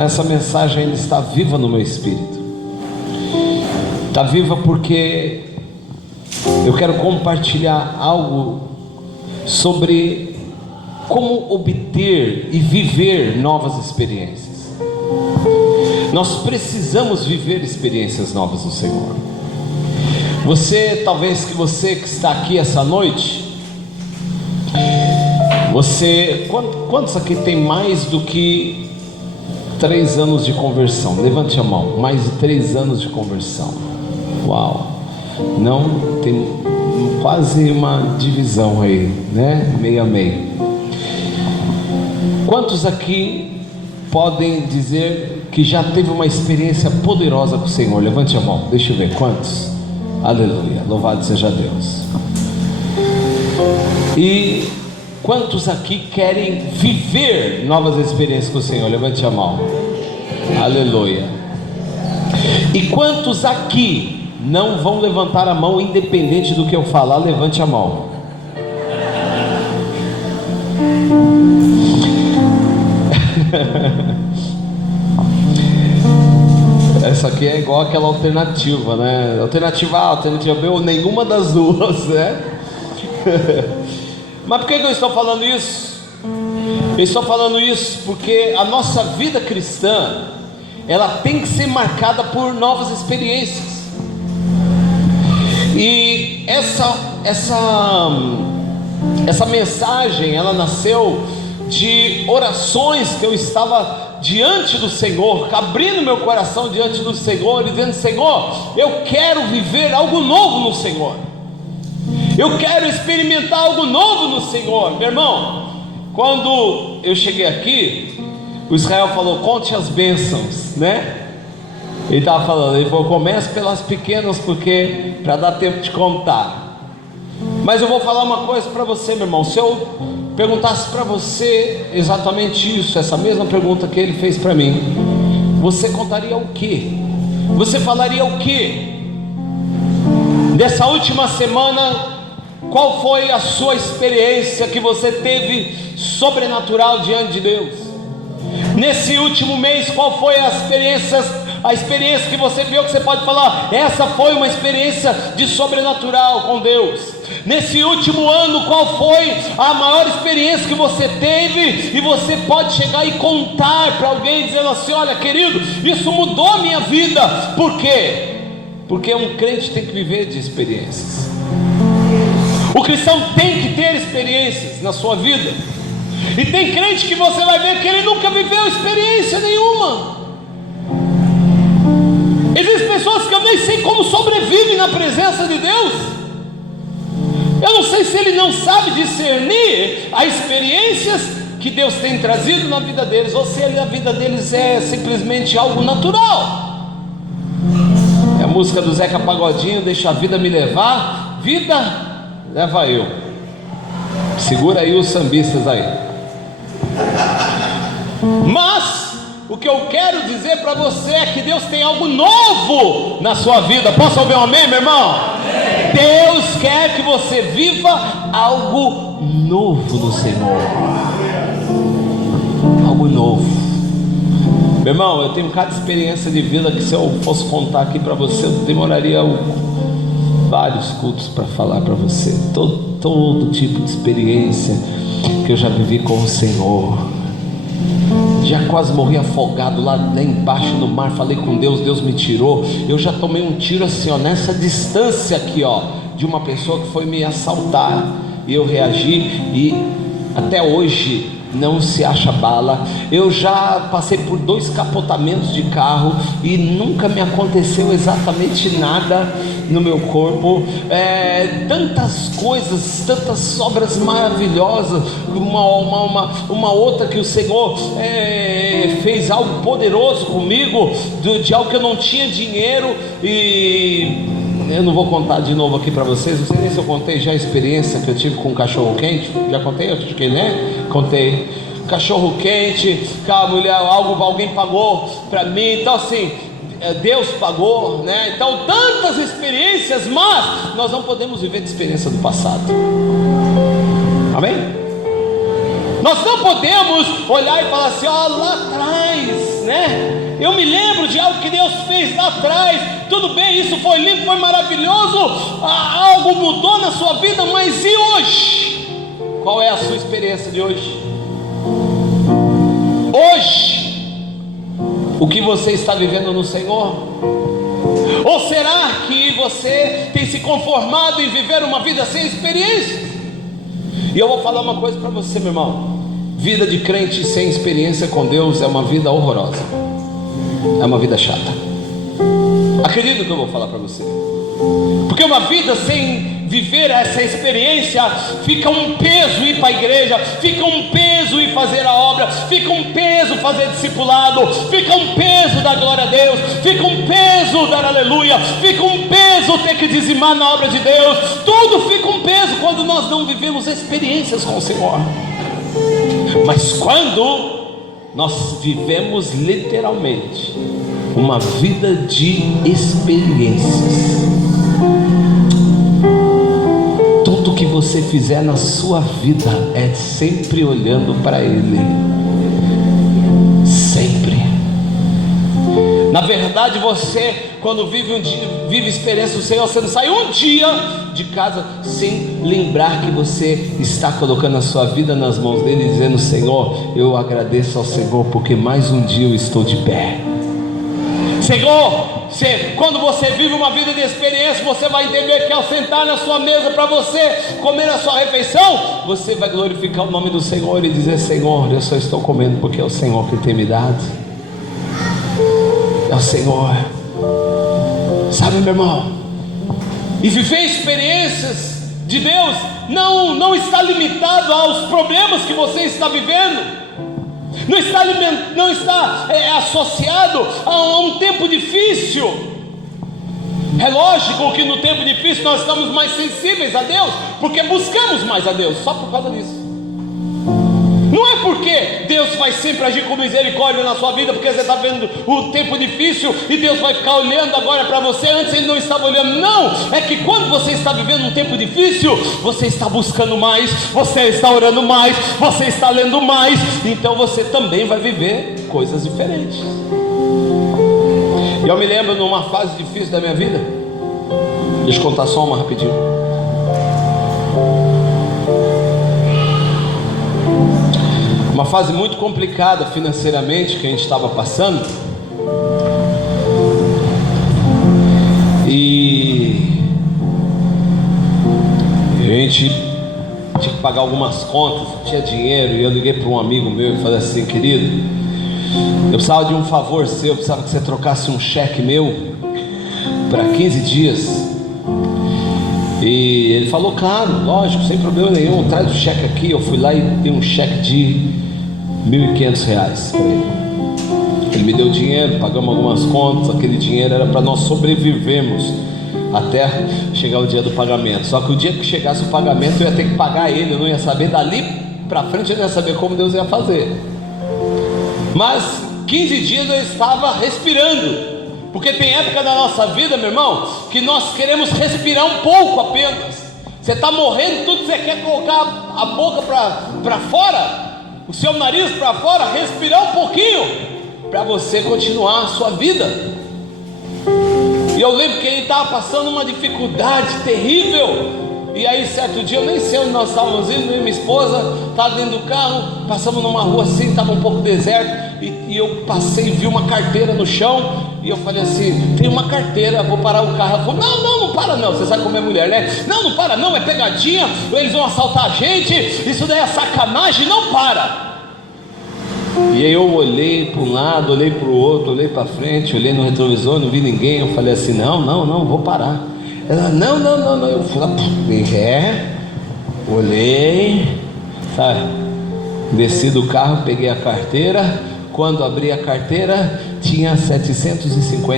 mas essa mensagem ainda está viva no meu espírito. Está viva porque eu quero compartilhar algo sobre como obter e viver novas experiências. Nós precisamos viver experiências novas do Senhor. Talvez você que está aqui essa noite, quantos aqui tem mais do que 3 anos de conversão? Levante a mão. Mais de 3 anos de conversão. Uau! Não, tem quase uma divisão aí, né? Meio a meio. Quantos aqui podem dizer que já teve uma experiência poderosa com o Senhor? Levante a mão, deixa eu ver. Quantos? Aleluia, louvado seja Deus. E quantos aqui querem viver novas experiências com o Senhor? Levante a mão. Aleluia. E quantos aqui não vão levantar a mão independente do que eu falar? Levante a mão. Essa aqui é igual aquela alternativa, né? Alternativa A, alternativa B, ou nenhuma das duas, né? Mas por que eu estou falando isso? Eu estou falando isso porque a nossa vida cristã, ela tem que ser marcada por novas experiências. E essa mensagem, ela nasceu de orações que eu estava diante do Senhor, abrindo meu coração diante do Senhor, dizendo: Senhor, eu quero viver algo novo no Senhor, eu quero experimentar algo novo no Senhor. Meu irmão, quando eu cheguei aqui, o Israel falou: conte as bênçãos, né? Ele estava falando, ele falou: comece pelas pequenas, porque para dar tempo de contar. Mas eu vou falar uma coisa para você, meu irmão. Se eu perguntasse para você exatamente isso, essa mesma pergunta que ele fez para mim, você contaria o quê? Você falaria o quê? Dessa última semana, qual foi a sua experiência que você teve sobrenatural diante de Deus? Nesse último mês, qual foi a experiência que você viu, que você pode falar: essa foi uma experiência de sobrenatural com Deus? Nesse último ano, qual foi a maior experiência que você teve, e você pode chegar e contar para alguém, dizendo assim: olha, querido, isso mudou a minha vida. Por quê? Porque um crente tem que viver de experiências. O cristão tem que ter experiências na sua vida. E tem crente que você vai ver que ele nunca viveu experiência nenhuma. Existem pessoas que eu nem sei como sobrevivem na presença de Deus. Eu não sei se ele não sabe discernir as experiências que Deus tem trazido na vida deles, ou se a vida deles é simplesmente algo natural. É a música do Zeca Pagodinho: deixa a vida me levar, vida leva eu. Segura aí os sambistas aí. Mas o que eu quero dizer para você é que Deus tem algo novo na sua vida. Posso ouvir um amém, meu irmão? Amém. Deus quer que você viva algo novo no Senhor. Algo novo. Meu irmão, eu tenho cada experiência de vida que, se eu fosse contar aqui para você, eu demoraria vários cultos para falar para você. Todo tipo de experiência que eu já vivi com o Senhor. Já quase morri afogado lá embaixo no mar. Falei com Deus, Deus me tirou. Eu já tomei um tiro assim, ó, nessa distância aqui, ó, de uma pessoa que foi me assaltar, e eu reagi, e até hoje não se acha bala. Eu já passei por 2 capotamentos de carro e nunca me aconteceu exatamente nada no meu corpo. Tantas coisas, tantas obras maravilhosas. Uma outra que o Senhor fez algo poderoso comigo, de algo que eu não tinha dinheiro, e eu não vou contar de novo aqui para vocês. Não sei nem se eu contei já a experiência que eu tive com um cachorro quente. Já contei? Acho que, né? Contei. Cachorro quente, que a mulher, alguém pagou para mim. Então assim, Deus pagou, né? Então tantas experiências, mas nós não podemos viver de experiência do passado. Amém? Nós não podemos olhar e falar assim: ó, lá atrás, né? eu me lembro de algo que Deus fez lá atrás. Tudo bem, isso foi lindo, foi maravilhoso, algo mudou na sua vida, mas e hoje? Qual é a sua experiência de hoje? Hoje, o que você está vivendo no Senhor? Ou será que você tem se conformado em viver uma vida sem experiência? E eu vou falar uma coisa para você, meu irmão: vida de crente sem experiência com Deus é uma vida horrorosa, é uma vida chata. Acredita no que eu vou falar para você, porque uma vida sem viver essa experiência, fica um peso ir para a igreja, fica um peso ir fazer a obra, fica um peso fazer discipulado, fica um peso dar glória a Deus, fica um peso dar aleluia, fica um peso ter que dizimar na obra de Deus. Tudo fica um peso quando nós não vivemos experiências com o Senhor. Mas quando nós vivemos literalmente uma vida de experiências, tudo que você fizer na sua vida é sempre olhando para Ele, sempre. Na verdade, você, quando vive experiência do Senhor, você não sai um dia de casa sem lembrar que você está colocando a sua vida nas mãos dele, dizendo: Senhor, eu agradeço ao Senhor porque mais um dia eu estou de pé. Senhor, quando você vive uma vida de experiência, você vai entender que ao sentar na sua mesa para você comer a sua refeição, você vai glorificar o nome do Senhor e dizer: Senhor, eu só estou comendo porque é o Senhor que tem me dado, é o Senhor. Sabe, meu irmão, e viver experiências de Deus não está limitado aos problemas que você está vivendo, não está associado a um tempo difícil. É lógico que no tempo difícil nós estamos mais sensíveis a Deus, porque buscamos mais a Deus, só por causa disso. Não é porque Deus vai sempre agir com misericórdia na sua vida, porque você está vendo o tempo difícil e Deus vai ficar olhando agora para você. Antes Ele não estava olhando. Não, é que quando você está vivendo um tempo difícil, você está buscando mais, você está orando mais, você está lendo mais, então você também vai viver coisas diferentes. E eu me lembro numa fase difícil da minha vida, deixa eu contar só uma rapidinho. Uma fase muito complicada financeiramente que a gente estava passando, e a gente tinha que pagar algumas contas, não tinha dinheiro, e eu liguei para um amigo meu e falei assim: querido, eu precisava de um favor seu, eu precisava que você trocasse um cheque meu para 15 dias. E ele falou: claro, lógico, sem problema nenhum, traz o cheque aqui. Eu fui lá e dei um cheque de R$1.500 para ele. Ele me deu dinheiro, pagamos algumas contas. Aquele dinheiro era para nós sobrevivermos até chegar o dia do pagamento. Só que o dia que chegasse o pagamento, eu ia ter que pagar ele, eu não ia saber. Dali para frente eu não ia saber como Deus ia fazer. Mas 15 dias eu estava respirando, porque tem época da nossa vida, meu irmão, que nós queremos respirar um pouco apenas. Você está morrendo, tudo você quer colocar a boca para fora, o seu nariz para fora, respirar um pouquinho, para você continuar a sua vida. E eu lembro que ele estava passando uma dificuldade terrível. E aí certo dia, eu nem sei onde nós estávamos indo, eu e minha esposa, estava dentro do carro, passamos numa rua assim, estava um pouco deserto, e eu passei e vi uma carteira no chão, e eu falei assim: tem uma carteira, vou parar o carro. Ela falou: não para não, você sabe como é mulher, né? Não para não, é pegadinha, eles vão assaltar a gente, isso daí é sacanagem, não para. E aí eu olhei para um lado, olhei para o outro, olhei para frente, olhei no retrovisor, não vi ninguém. Eu falei assim: não, vou parar. Ela: não, eu fui lá, olhei, sabe, desci do carro, peguei a carteira. Quando abri a carteira, tinha R$750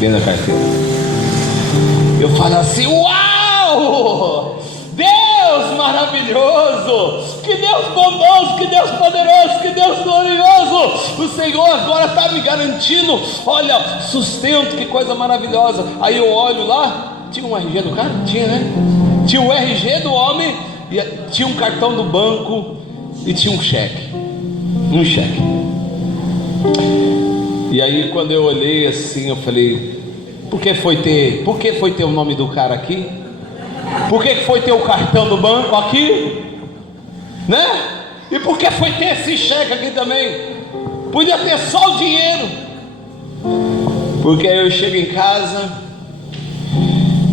dentro da carteira. Eu falei assim: uau! Deus maravilhoso, que Deus bondoso, que Deus poderoso, que Deus glorioso. O Senhor agora está me garantindo, olha, sustento, que coisa maravilhosa. Aí eu olho lá, tinha um RG do cara? Tinha, né? Tinha o RG do homem, e tinha um cartão do banco, e tinha um cheque. E aí quando eu olhei assim, eu falei, por que foi ter o nome do cara aqui? Por que foi ter o cartão do banco aqui? Né? E por que foi ter esse cheque aqui também? Podia ter só o dinheiro. Porque aí eu chego em casa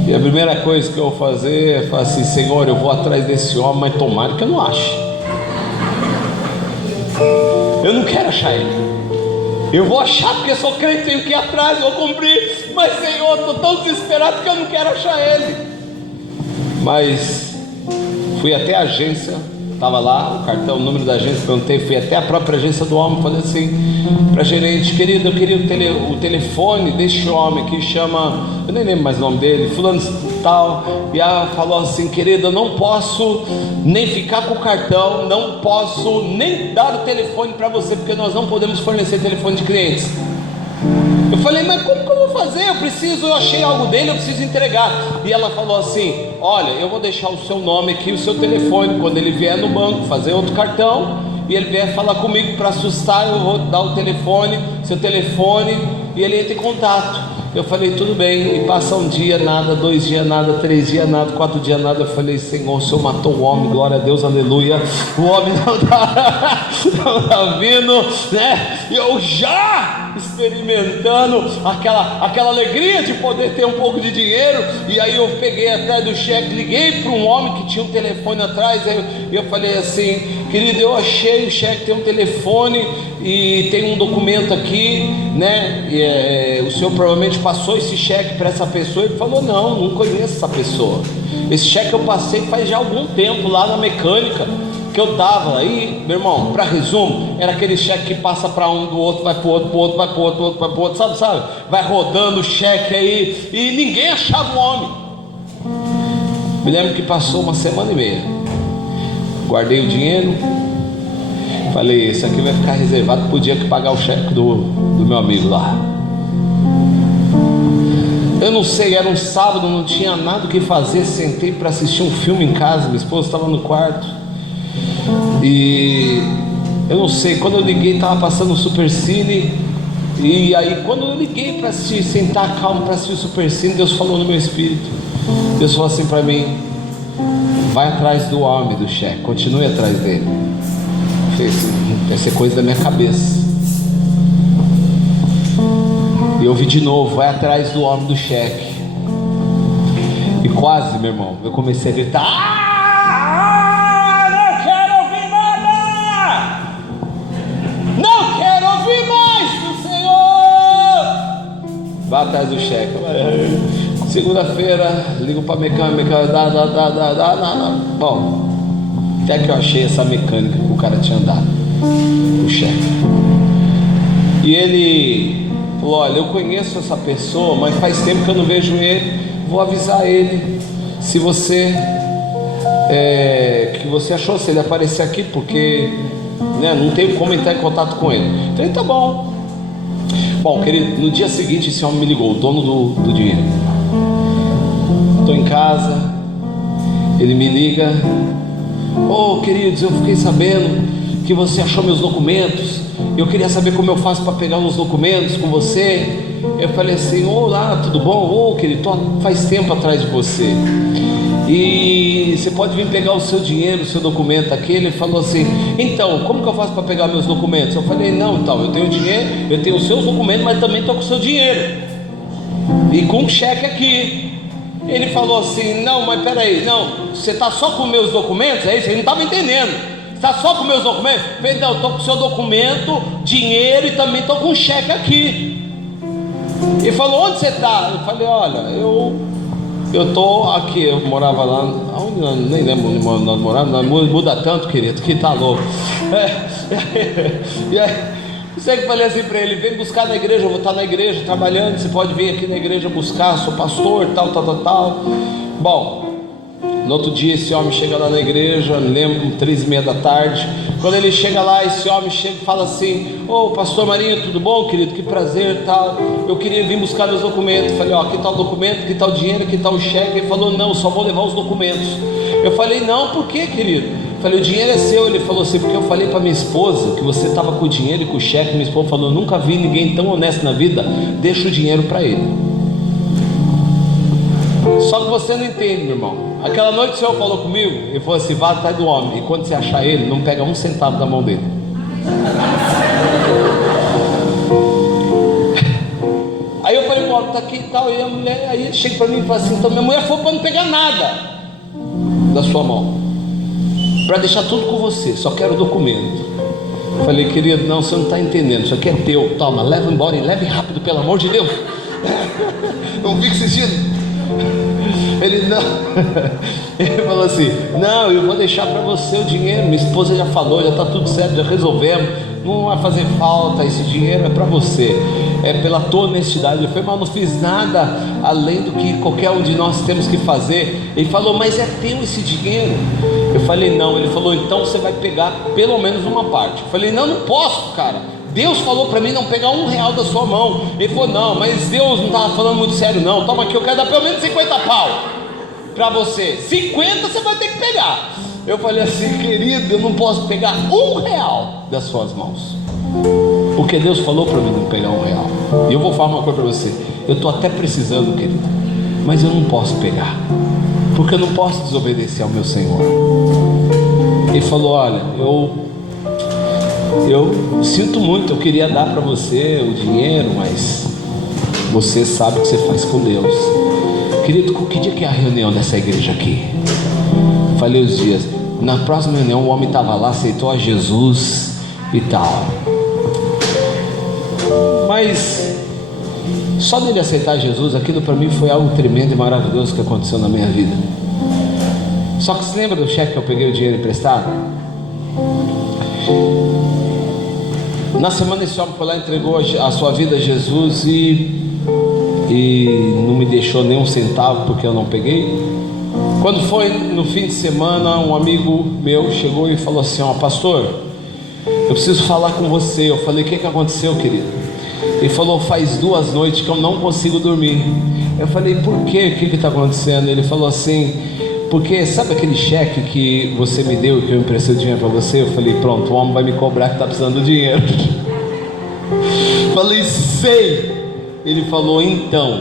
e a primeira coisa que eu vou fazer é falar assim: Senhor, eu vou atrás desse homem, mas tomara que eu não ache. Eu não quero achar ele. Eu vou achar porque sou crente, tenho que ir atrás, vou cumprir. Mas Senhor, estou tão desesperado que eu não quero achar ele. Mas fui até a agência, estava lá o cartão, o número da agência, perguntei, fui até a própria agência do homem, falei assim para a gerente: querido, eu queria o telefone deste homem que chama, eu nem lembro mais o nome dele, fulano tal. E ela falou assim: querido, eu não posso nem ficar com o cartão, não posso nem dar o telefone para você, porque nós não podemos fornecer telefone de clientes. Eu falei: mas como que eu vou fazer? Eu achei algo dele, eu preciso entregar. E ela falou assim: olha, eu vou deixar o seu nome aqui, o seu telefone, quando ele vier no banco fazer outro cartão e ele vier falar comigo para assustar, eu vou dar o telefone, seu telefone, e ele entra em contato. Eu falei: tudo bem. E passa um dia nada, 2 dias nada, 3 dias nada, 4 dias nada. Eu falei: Senhor, o Senhor matou o homem, glória a Deus, aleluia. O homem não está vindo, né? E eu já experimentando aquela alegria de poder ter um pouco de dinheiro. E aí eu peguei atrás do cheque, liguei para um homem que tinha um telefone atrás. Aí eu falei assim: querido, eu achei o cheque, tem um telefone e tem um documento aqui, né? O senhor provavelmente passou esse cheque para essa pessoa. Ele falou: não conheço essa pessoa. Esse cheque eu passei faz já algum tempo lá na mecânica que eu estava. Aí, meu irmão, para resumo, era aquele cheque que passa para um, do outro vai para o outro, pro outro vai para o outro, outro vai para o outro, sabe? Vai rodando o cheque aí e ninguém achava o homem. Me lembro que passou 1 semana e meia. Guardei o dinheiro, falei: isso aqui vai ficar reservado para o dia que pagar o cheque do meu amigo lá. Eu não sei, era um sábado, não tinha nada o que fazer, sentei para assistir um filme em casa, minha esposa estava no quarto. E eu não sei, quando eu liguei estava passando o Supercine. E aí quando eu liguei para assistir, sentar calmo para assistir o Supercine, Deus falou no meu espírito. Deus falou assim para mim: vai atrás do homem do cheque, continue atrás dele. Eu falei assim: vai ser coisa da minha cabeça. E eu vi de novo: vai atrás do homem do cheque. E quase, meu irmão, eu comecei a gritar: não quero ouvir nada, não quero ouvir mais do Senhor. Vai atrás do cheque. Segunda-feira, ligo para a mecânica, dá. Bom, até que eu achei essa mecânica que o cara tinha dado, o chefe. E ele falou: olha, eu conheço essa pessoa, mas faz tempo que eu não vejo ele. Vou avisar ele se você que você achou, se ele aparecer aqui, porque né, não tenho como entrar em contato com ele. Então ele: tá bom. Bom, querido, no dia seguinte esse homem me ligou, o dono do dinheiro. Estou em casa, ele me liga: ô queridos, eu fiquei sabendo que você achou meus documentos, eu queria saber como eu faço para pegar os documentos com você. Eu falei assim: olá, tudo bom? Ô querido, tô faz tempo atrás de você, e você pode vir pegar o seu dinheiro, o seu documento aqui. Ele falou assim: então, como que eu faço para pegar meus documentos? Eu falei: não, então, eu tenho dinheiro, eu tenho os seus documentos, mas também estou com o seu dinheiro e com um cheque aqui. Ele falou assim: não, mas peraí, não, você está só com meus documentos? É isso? Ele não estava entendendo. Está só com meus documentos? Eu falei: não, estou com o seu documento, dinheiro e também estou com um cheque aqui. Ele falou: onde você está? Eu falei: olha, eu estou aqui, eu morava lá, nem lembro onde nós morávamos, muda tanto, querido, que tá louco. E aí, eu sei que falei assim para ele: vem buscar na igreja, eu vou estar na igreja trabalhando, você pode vir aqui na igreja buscar, sou pastor, tal. Bom, no outro dia esse homem chega lá na igreja, me lembro, 3:30 da tarde. Quando ele chega lá, esse homem chega e fala assim: ô pastor Marinho, tudo bom, querido? Que prazer, tal. Eu queria vir buscar meus documentos. Eu falei: ó, aqui está o documento, aqui está o dinheiro, aqui está o cheque. Ele falou: não, só vou levar os documentos. Eu falei: não, por quê, querido? Eu falei: o dinheiro é seu. Ele falou assim: porque eu falei para minha esposa que você estava com o dinheiro e com o cheque. Minha esposa falou: nunca vi ninguém tão honesto na vida, deixa o dinheiro para ele. Só que você não entende, meu irmão. Aquela noite o Senhor falou comigo, ele falou assim: vá atrás do homem, e quando você achar ele, não pega um centavo da mão dele. Aí eu falei: bom, tá aqui e tal. E a mulher aí chega para mim e fala assim: então minha mulher falou para não pegar nada da sua mão, para deixar tudo com você, só quero o documento. Eu falei: querido, não, você não está entendendo, isso aqui é teu, toma, leva embora e leve rápido, pelo amor de Deus. Não fique assistindo. Ele não. Ele falou assim: não, eu vou deixar para você o dinheiro, minha esposa já falou, já está tudo certo, já resolvemos, não vai fazer falta, esse dinheiro é para você, é pela tua honestidade. Eu falei: mas não fiz nada além do que qualquer um de nós temos que fazer. Ele falou: mas é teu esse dinheiro. Eu falei: não. Ele falou: então você vai pegar pelo menos uma parte. Eu falei: não posso, cara, Deus falou para mim não pegar R$1 da sua mão. Ele falou: não, mas Deus não estava falando muito sério não, toma aqui, eu quero dar pelo menos 50 pau para você, 50 você vai ter que pegar. Eu falei assim: querido, eu não posso pegar R$1 das suas mãos, porque Deus falou para mim não pegar R$1. E eu vou falar uma coisa para você: eu estou até precisando, querido, mas eu não posso pegar, porque eu não posso desobedecer ao meu Senhor. Ele falou: olha, eu sinto muito, eu queria dar para você o dinheiro, mas você sabe o que você faz com Deus. Querido, que dia que é a reunião dessa igreja aqui? Falei os dias. Na próxima reunião o homem estava lá, aceitou a Jesus e tal. Mas só dele aceitar Jesus, aquilo para mim foi algo tremendo e maravilhoso que aconteceu na minha vida. Só que você lembra do cheque que eu peguei o dinheiro emprestado? Na semana esse homem foi lá, entregou a sua vida a Jesus e não me deixou nem um centavo, porque eu não peguei. Quando foi no fim de semana, um amigo meu chegou e falou assim: ó, pastor, eu preciso falar com você. Eu falei: o que aconteceu, querido? Ele falou: faz 2 noites que eu não consigo dormir. Eu falei: por quê? O que está acontecendo? Ele falou assim: porque sabe aquele cheque que você me deu, que eu emprestei o dinheiro para você? Eu falei: pronto, o homem vai me cobrar que está precisando do dinheiro. Falei: sei. Ele falou: então,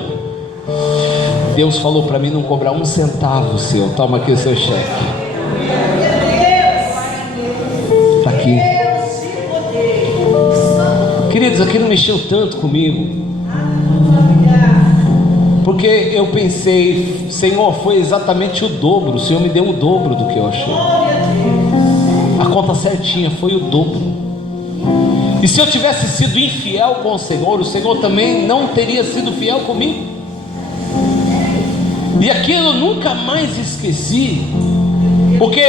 Deus falou para mim não cobrar um centavo seu, toma aqui o seu cheque. Está aqui. Queridos, aquilo mexeu tanto comigo, porque eu pensei: Senhor, foi exatamente o dobro, o Senhor me deu o dobro do que eu achei. A conta certinha foi o dobro. E se eu tivesse sido infiel com o Senhor também não teria sido fiel comigo. E aquilo eu nunca mais esqueci, porque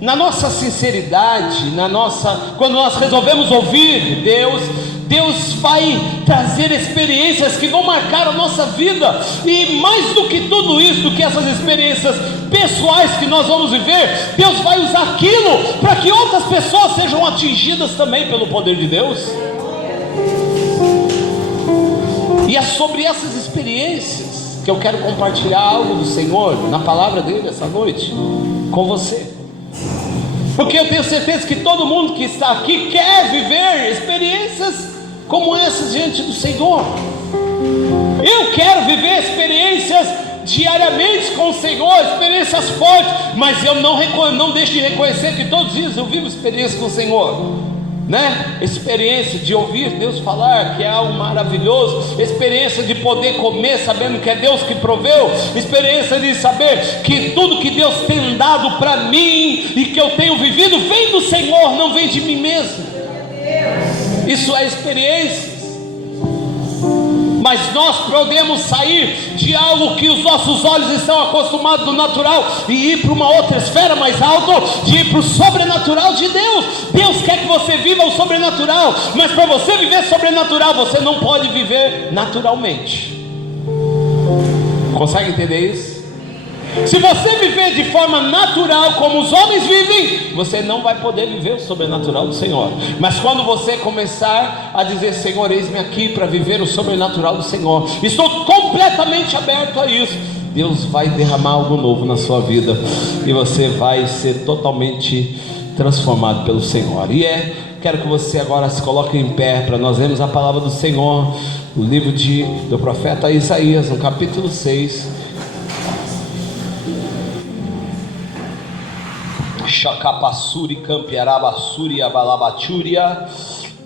na nossa sinceridade, quando nós resolvemos ouvir Deus vai trazer experiências que vão marcar a nossa vida. E mais do que tudo isso, do que essas experiências pessoais que nós vamos viver, Deus vai usar aquilo para que outras pessoas sejam atingidas também pelo poder de Deus. E é sobre essas experiências que eu quero compartilhar algo do Senhor, na palavra dele essa noite, com você. Porque eu tenho certeza que todo mundo que está aqui quer viver experiências como essas diante do Senhor. Eu quero viver experiências diariamente com o Senhor, experiências fortes, mas eu não deixo de reconhecer que todos os dias eu vivo experiência com o Senhor, né? Experiência de ouvir Deus falar, que é algo maravilhoso, experiência de poder comer sabendo que é Deus que proveu, experiência de saber que tudo que Deus tem dado para mim e que eu tenho vivido vem do Senhor, não vem de mim mesmo. Isso é experiência. Mas nós podemos sair de algo que os nossos olhos estão acostumados do natural e ir para uma outra esfera mais alta, de ir para o sobrenatural de Deus. Deus quer que você viva o sobrenatural, mas para você viver sobrenatural, você não pode viver naturalmente. Consegue entender isso? Se você viver de forma natural como os homens vivem, você não vai poder viver o sobrenatural do Senhor. Mas quando você começar a dizer: Senhor, eis-me aqui para viver o sobrenatural do Senhor, estou completamente aberto a isso, Deus vai derramar algo novo na sua vida e você vai ser totalmente transformado pelo Senhor. Quero que você agora se coloque em pé para nós lermos a palavra do Senhor, o livro do profeta Isaías, no capítulo 6. Shakapassuri campiarabassuri abalabaturia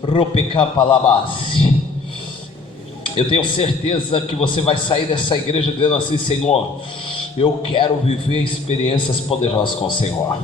ropecapalabasi. Eu tenho certeza que você vai sair dessa igreja dizendo assim: Senhor, eu quero viver experiências poderosas com o Senhor.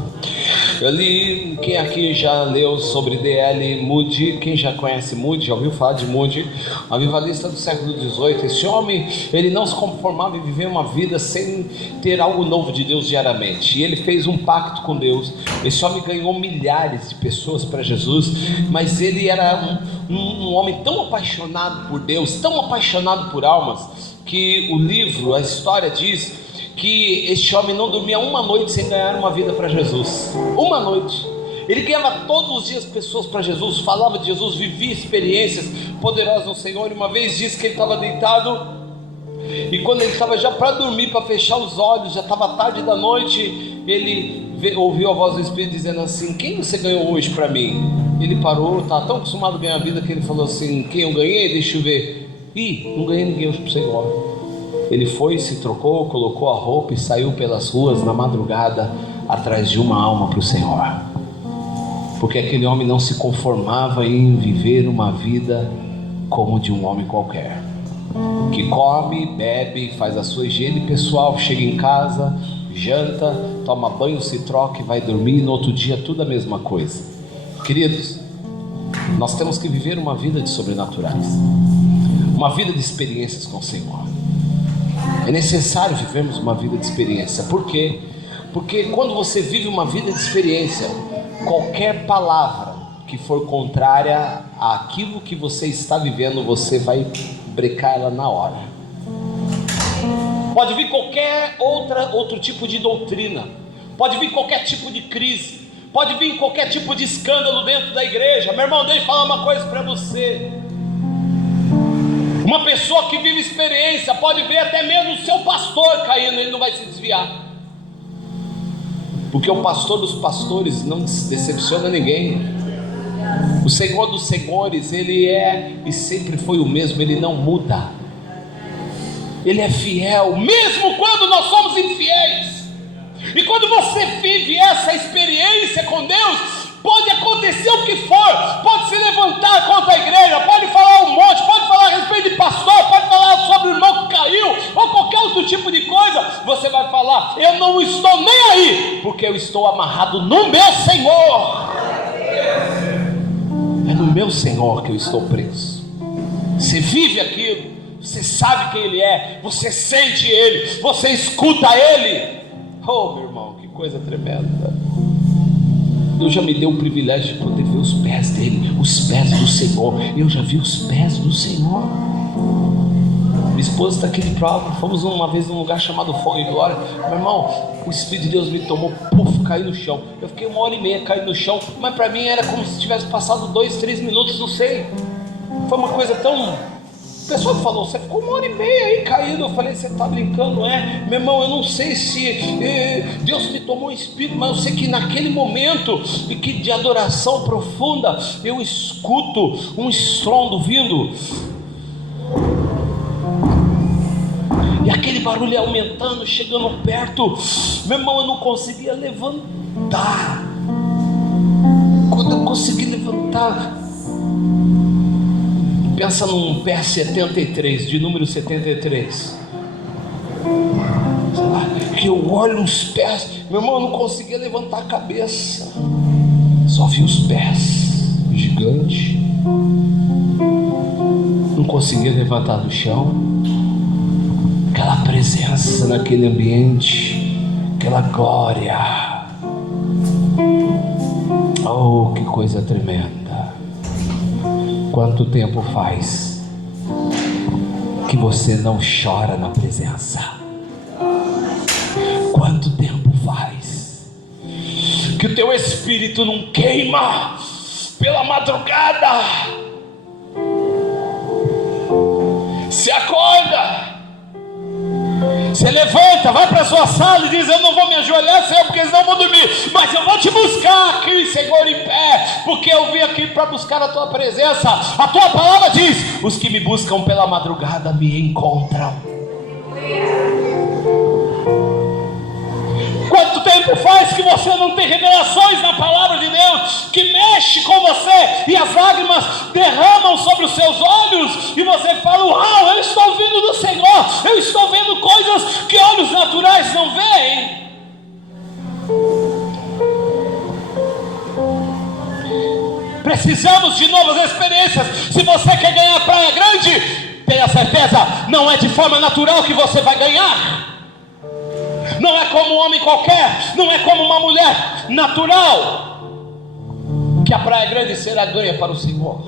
Eu li, quem aqui já leu sobre D.L. Moody? Quem já conhece Moody, já ouviu falar de Moody? Avivalista do século XVIII. Esse homem, ele não se conformava em viver uma vida sem ter algo novo de Deus diariamente, e ele fez um pacto com Deus. Esse homem ganhou milhares de pessoas para Jesus, mas ele era um homem tão apaixonado por Deus, tão apaixonado por almas, que o livro, a história diz que este homem não dormia uma noite sem ganhar uma vida para Jesus. Uma noite. Ele ganhava todos os dias pessoas para Jesus, falava de Jesus, vivia experiências poderosas no Senhor. E uma vez disse que ele estava deitado, e quando ele estava já para dormir, para fechar os olhos, já estava tarde da noite, ele ouviu a voz do Espírito dizendo assim: quem você ganhou hoje para mim? Ele parou, estava tão acostumado a ganhar a vida que ele falou assim: quem eu ganhei? Deixa eu ver. Não ganhei ninguém hoje para o Senhor. Ele foi, se trocou, colocou a roupa e saiu pelas ruas na madrugada atrás de uma alma para o Senhor, porque aquele homem não se conformava em viver uma vida como de um homem qualquer, que come, bebe, faz a sua higiene pessoal, chega em casa, janta, toma banho, se troca e vai dormir, e no outro dia tudo a mesma coisa. Queridos, nós temos que viver uma vida de sobrenaturais, uma vida de experiências com o Senhor. É necessário vivermos uma vida de experiência. Por quê? Porque quando você vive uma vida de experiência, qualquer palavra que for contrária àquilo que você está vivendo, você vai brecar ela na hora. Pode vir qualquer outro tipo de doutrina, pode vir qualquer tipo de crise, pode vir qualquer tipo de escândalo dentro da igreja. Meu irmão, deixa eu falar uma coisa para você. Uma pessoa que vive experiência pode ver até mesmo o seu pastor caindo, ele não vai se desviar, porque o pastor dos pastores não decepciona ninguém. O Senhor dos senhores, ele é e sempre foi o mesmo, ele não muda, ele é fiel, mesmo quando nós somos infiéis. E quando você vive essa experiência com Deus, pode acontecer o que for, pode se levantar contra a igreja, pode falar um monte, pode falar a respeito de pastor, pode falar sobre o irmão que caiu, ou qualquer outro tipo de coisa. Você vai falar: eu não estou nem aí, porque eu estou amarrado no meu Senhor. É no meu Senhor que eu estou preso. Você vive aquilo, você sabe quem Ele é, você sente Ele, você escuta Ele. Oh, meu irmão, que coisa tremenda. Deus já me deu o privilégio de poder ver os pés dele, os pés do Senhor. Eu já vi os pés do Senhor. Minha esposa está aqui de prova. Fomos uma vez num lugar chamado Fogo e Glória. Meu irmão, o Espírito de Deus me tomou, caí no chão. Eu fiquei 1h30 caído no chão, mas para mim era como se tivesse passado 2, 3 minutos, não sei. Foi uma coisa tão... O pessoal falou: você ficou 1h30 aí caído. Eu falei: você está brincando, não é? Meu irmão, eu não sei se Deus me tomou um espírito, mas eu sei que naquele momento de adoração profunda, eu escuto um estrondo vindo, e aquele barulho aumentando, chegando perto. Meu irmão, eu não conseguia levantar. Quando eu consegui levantar, pensa num pé 73, de número 73. Que eu olho os pés, meu irmão, eu não conseguia levantar a cabeça, só vi os pés, gigante. Não conseguia levantar do chão. Aquela presença naquele ambiente, aquela glória. Oh, que coisa tremenda. Quanto tempo faz que você não chora na presença? Quanto tempo faz que o teu espírito não queima pela madrugada? Se acorda, se levanta, vai para a sua sala e diz: eu não vou me ajoelhar, Senhor, porque senão eu vou dormir, mas eu vou te buscar aqui, Senhor, em pé, porque eu vim aqui para buscar a tua presença. A tua palavra diz: os que me buscam pela madrugada me encontram. Quanto tempo faz que você não tem revelações na palavra de Deus, que mexe com você, e as lágrimas derramam sobre os seus olhos, e você fala: uau, eu estou ouvindo do Senhor, eu estou vendo coisas que olhos naturais não veem. Precisamos de novas experiências. Se você quer ganhar Praia Grande, tenha certeza, não é de forma natural que você vai ganhar. Não é como um homem qualquer, não é como uma mulher natural, que a Praia Grande será ganha para o Senhor.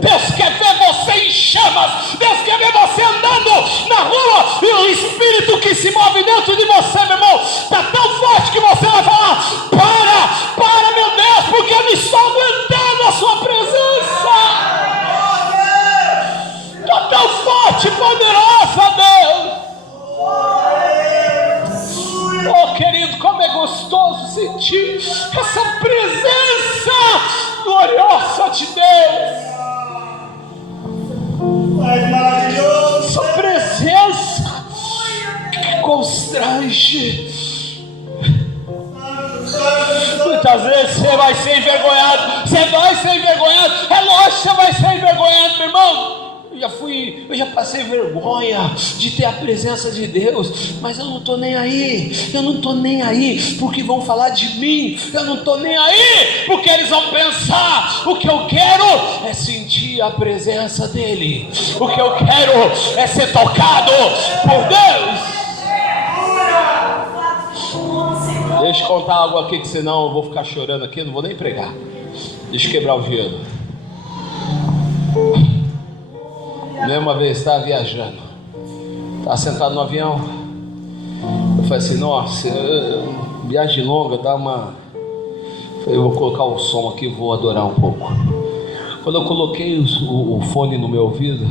Deus quer ver você em chamas, Deus quer ver você andando na rua, e o Espírito que se move dentro de você, meu irmão, está tão forte que você vai falar: para meu Deus, porque eu não estou aguentando a sua presença. Está tão forte e poderosa, Deus. Oh, querido, como é gostoso sentir essa presença gloriosa de Deus. Essa presença que constrange. Muitas vezes você vai ser envergonhado. É lógico que você vai ser envergonhado, meu irmão. Eu já passei vergonha de ter a presença de Deus, mas eu não estou nem aí, porque vão falar de mim, eu não estou nem aí, porque eles vão pensar. O que eu quero é sentir a presença dEle, o que eu quero é ser tocado por Deus. Deixa eu contar algo aqui, que senão eu vou ficar chorando aqui, eu não vou nem pregar. Deixa eu quebrar o gelo. Uma vez estava viajando, estava sentado no avião. Eu falei assim: nossa, viagem longa, dá uma. Eu vou colocar o som aqui, vou adorar um pouco. Quando eu coloquei o fone no meu ouvido,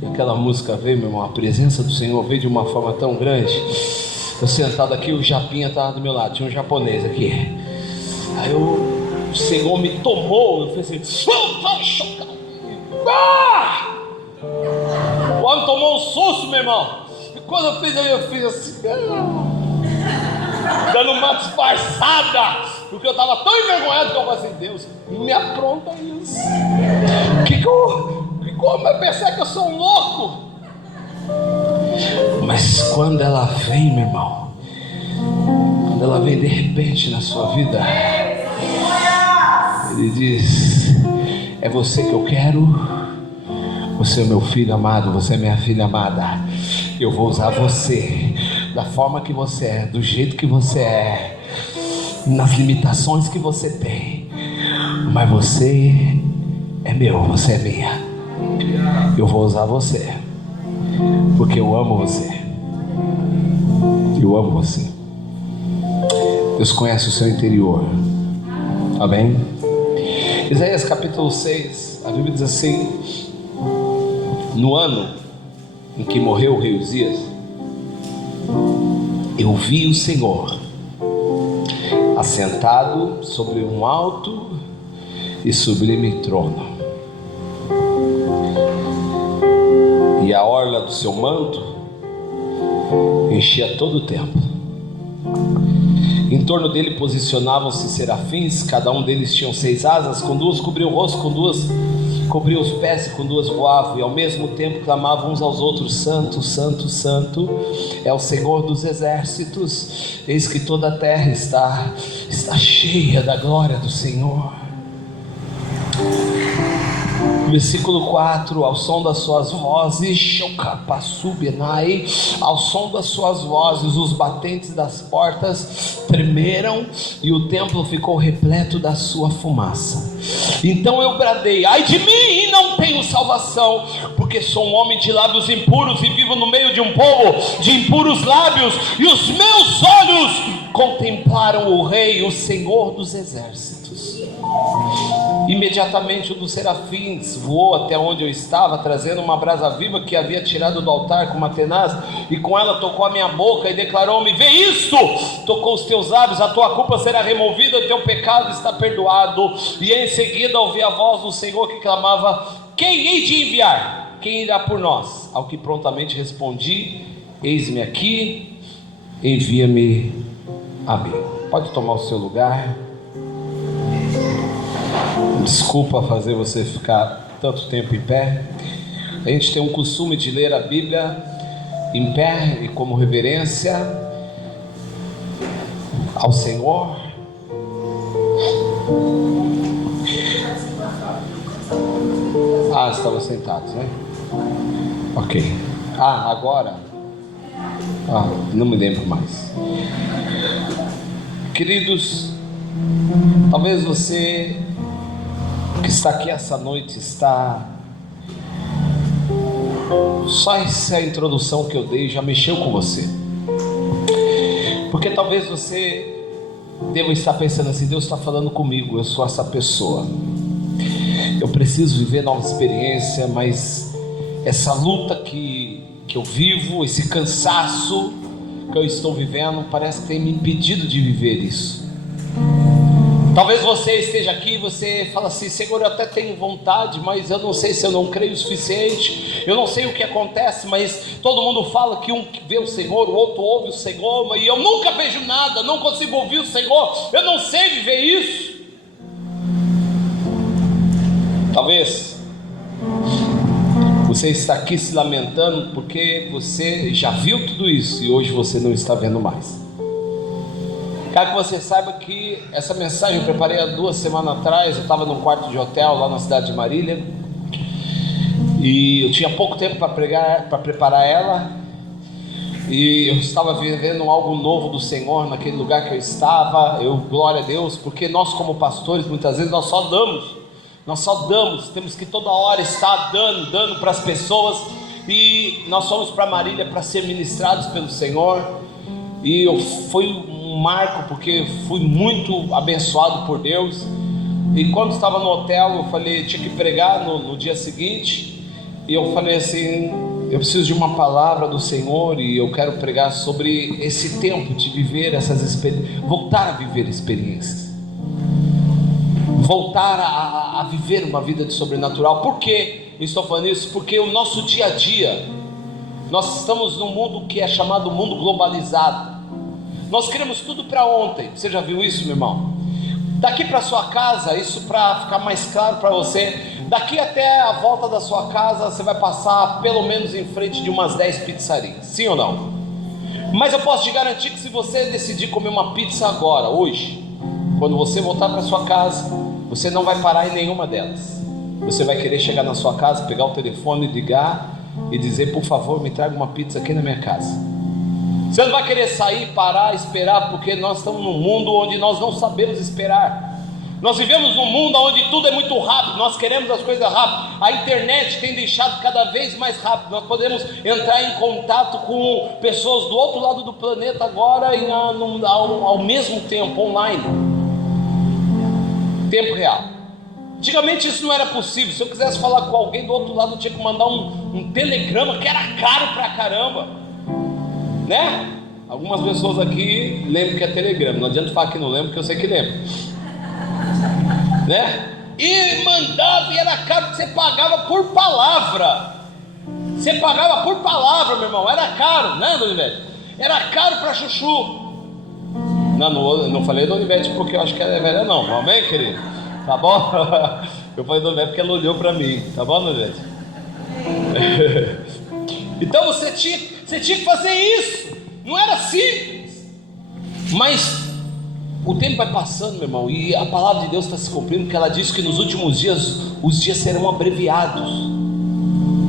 e aquela música veio, meu irmão, a presença do Senhor veio de uma forma tão grande. Eu sentado aqui, o Japinha estava do meu lado, tinha um japonês aqui. Aí o Senhor me tomou, eu falei assim: vai chocar. O homem tomou um susto, meu irmão. E quando eu fiz assim, dando uma disfarçada, porque eu estava tão envergonhado que eu falei assim: Deus, me apronta isso. Como vai pensar que eu sou um louco? Mas quando ela vem, meu irmão, quando ela vem de repente na sua vida, Ele diz: é você que eu quero. Você é meu filho amado, você é minha filha amada. Eu vou usar você da forma que você é, do jeito que você é, nas limitações que você tem. Mas você é meu, você é minha. Eu vou usar você, porque eu amo você. Eu amo você. Deus conhece o seu interior. Amém? Isaías capítulo 6, a Bíblia diz assim: no ano em que morreu o rei Uzias, eu vi o Senhor assentado sobre um alto e sublime trono, e a orla do seu manto enchia todo o templo. Em torno dele posicionavam-se serafins, cada um deles tinha 6 asas, com 2 cobriam o rosto, com 2 cobriam os pés e com 2 voavam, e ao mesmo tempo clamavam uns aos outros: Santo, Santo, Santo é o Senhor dos exércitos. Eis que toda a terra está cheia da glória do Senhor. Versículo 4: ao som das suas vozes, ao som das suas vozes, os batentes das portas tremeram e o templo ficou repleto da sua fumaça. Então eu bradei: ai de mim, e não tenho salvação, porque sou um homem de lábios impuros e vivo no meio de um povo de impuros lábios, e os meus olhos contemplaram o Rei, o Senhor dos exércitos. Imediatamente um dos serafins voou até onde eu estava, trazendo uma brasa viva que havia tirado do altar com uma tenaz, e com ela tocou a minha boca e declarou-me: vê isto, tocou os teus lábios, a tua culpa será removida, o teu pecado está perdoado. E em seguida ouvi a voz do Senhor que clamava: quem hei de enviar? Quem irá por nós? Ao que prontamente respondi: eis-me aqui, envia-me a mim. Pode tomar o seu lugar. Desculpa fazer você ficar tanto tempo em pé. A gente tem um costume de ler a Bíblia em pé e como reverência ao Senhor. Estavam sentados, né? Ok. Agora? Não me lembro mais. Queridos, talvez você que está aqui essa noite está... Só essa introdução que eu dei já mexeu com você. Porque talvez você deva estar pensando assim: Deus está falando comigo, eu sou essa pessoa, eu preciso viver nova experiência, mas essa luta que eu vivo, esse cansaço que eu estou vivendo, parece que tem me impedido de viver isso. Talvez você esteja aqui e você fala assim: Senhor, eu até tenho vontade, mas eu não sei se eu não creio o suficiente, eu não sei o que acontece, mas todo mundo fala que um vê o Senhor, o outro ouve o Senhor, e eu nunca vejo nada, não consigo ouvir o Senhor, eu não sei viver isso. Talvez você está aqui se lamentando porque você já viu tudo isso e hoje você não está vendo mais. Quero que você saiba que essa mensagem eu preparei há 2 semanas atrás. Eu estava num quarto de hotel lá na cidade de Marília, e eu tinha pouco tempo para pregar, para preparar ela, e eu estava vivendo algo novo do Senhor naquele lugar que eu estava. Glória a Deus, porque nós como pastores muitas vezes nós só damos, temos que toda hora estar dando para as pessoas, e nós fomos para Marília para ser ministrados pelo Senhor, e foi um marco porque fui muito abençoado por Deus. E quando estava no hotel, eu falei, tinha que pregar no dia seguinte, e eu falei assim: eu preciso de uma palavra do Senhor, e eu quero pregar sobre esse tempo de viver essas experiências, voltar a viver experiências, voltar a viver uma vida de sobrenatural. Por que eu estou falando isso? Porque o nosso dia a dia, nós estamos num mundo que é chamado mundo globalizado. Nós queremos tudo para ontem. Você já viu isso, meu irmão? Daqui para sua casa, isso para ficar mais claro para você, daqui até a volta da sua casa, você vai passar pelo menos em frente de umas 10 pizzarias, sim ou não? Mas eu posso te garantir que se você decidir comer uma pizza agora, hoje, quando você voltar para sua casa, você não vai parar em nenhuma delas. Você vai querer chegar na sua casa, pegar o telefone, ligar e dizer: por favor, me traga uma pizza aqui na minha casa. Você não vai querer sair, parar, esperar, porque nós estamos num mundo onde nós não sabemos esperar. Nós vivemos num mundo onde tudo é muito rápido, nós queremos as coisas rápido. A internet tem deixado cada vez mais rápido. Nós podemos entrar em contato com pessoas do outro lado do planeta agora ao mesmo tempo, online, tempo real. Antigamente isso não era possível. Se eu quisesse falar com alguém do outro lado, eu tinha que mandar um telegrama, que era caro pra caramba, né? Algumas pessoas aqui lembram que é telegrama. Não adianta falar que não lembro, porque eu sei que lembro, né? E mandava, e era caro, porque você pagava por palavra. Você pagava por palavra, meu irmão. Era caro, né, Dona Ivete? Era caro pra chuchu. Não falei Dona Ivete porque eu acho que ela é velha, não. Amém, querido? Tá bom? Eu falei Dona Ivete porque ela olhou pra mim. Tá bom, Dona Ivete? Então você tinha que fazer isso. Não era simples. Mas o tempo vai passando, meu irmão, e a palavra de Deus está se cumprindo, porque ela diz que nos últimos dias os dias serão abreviados,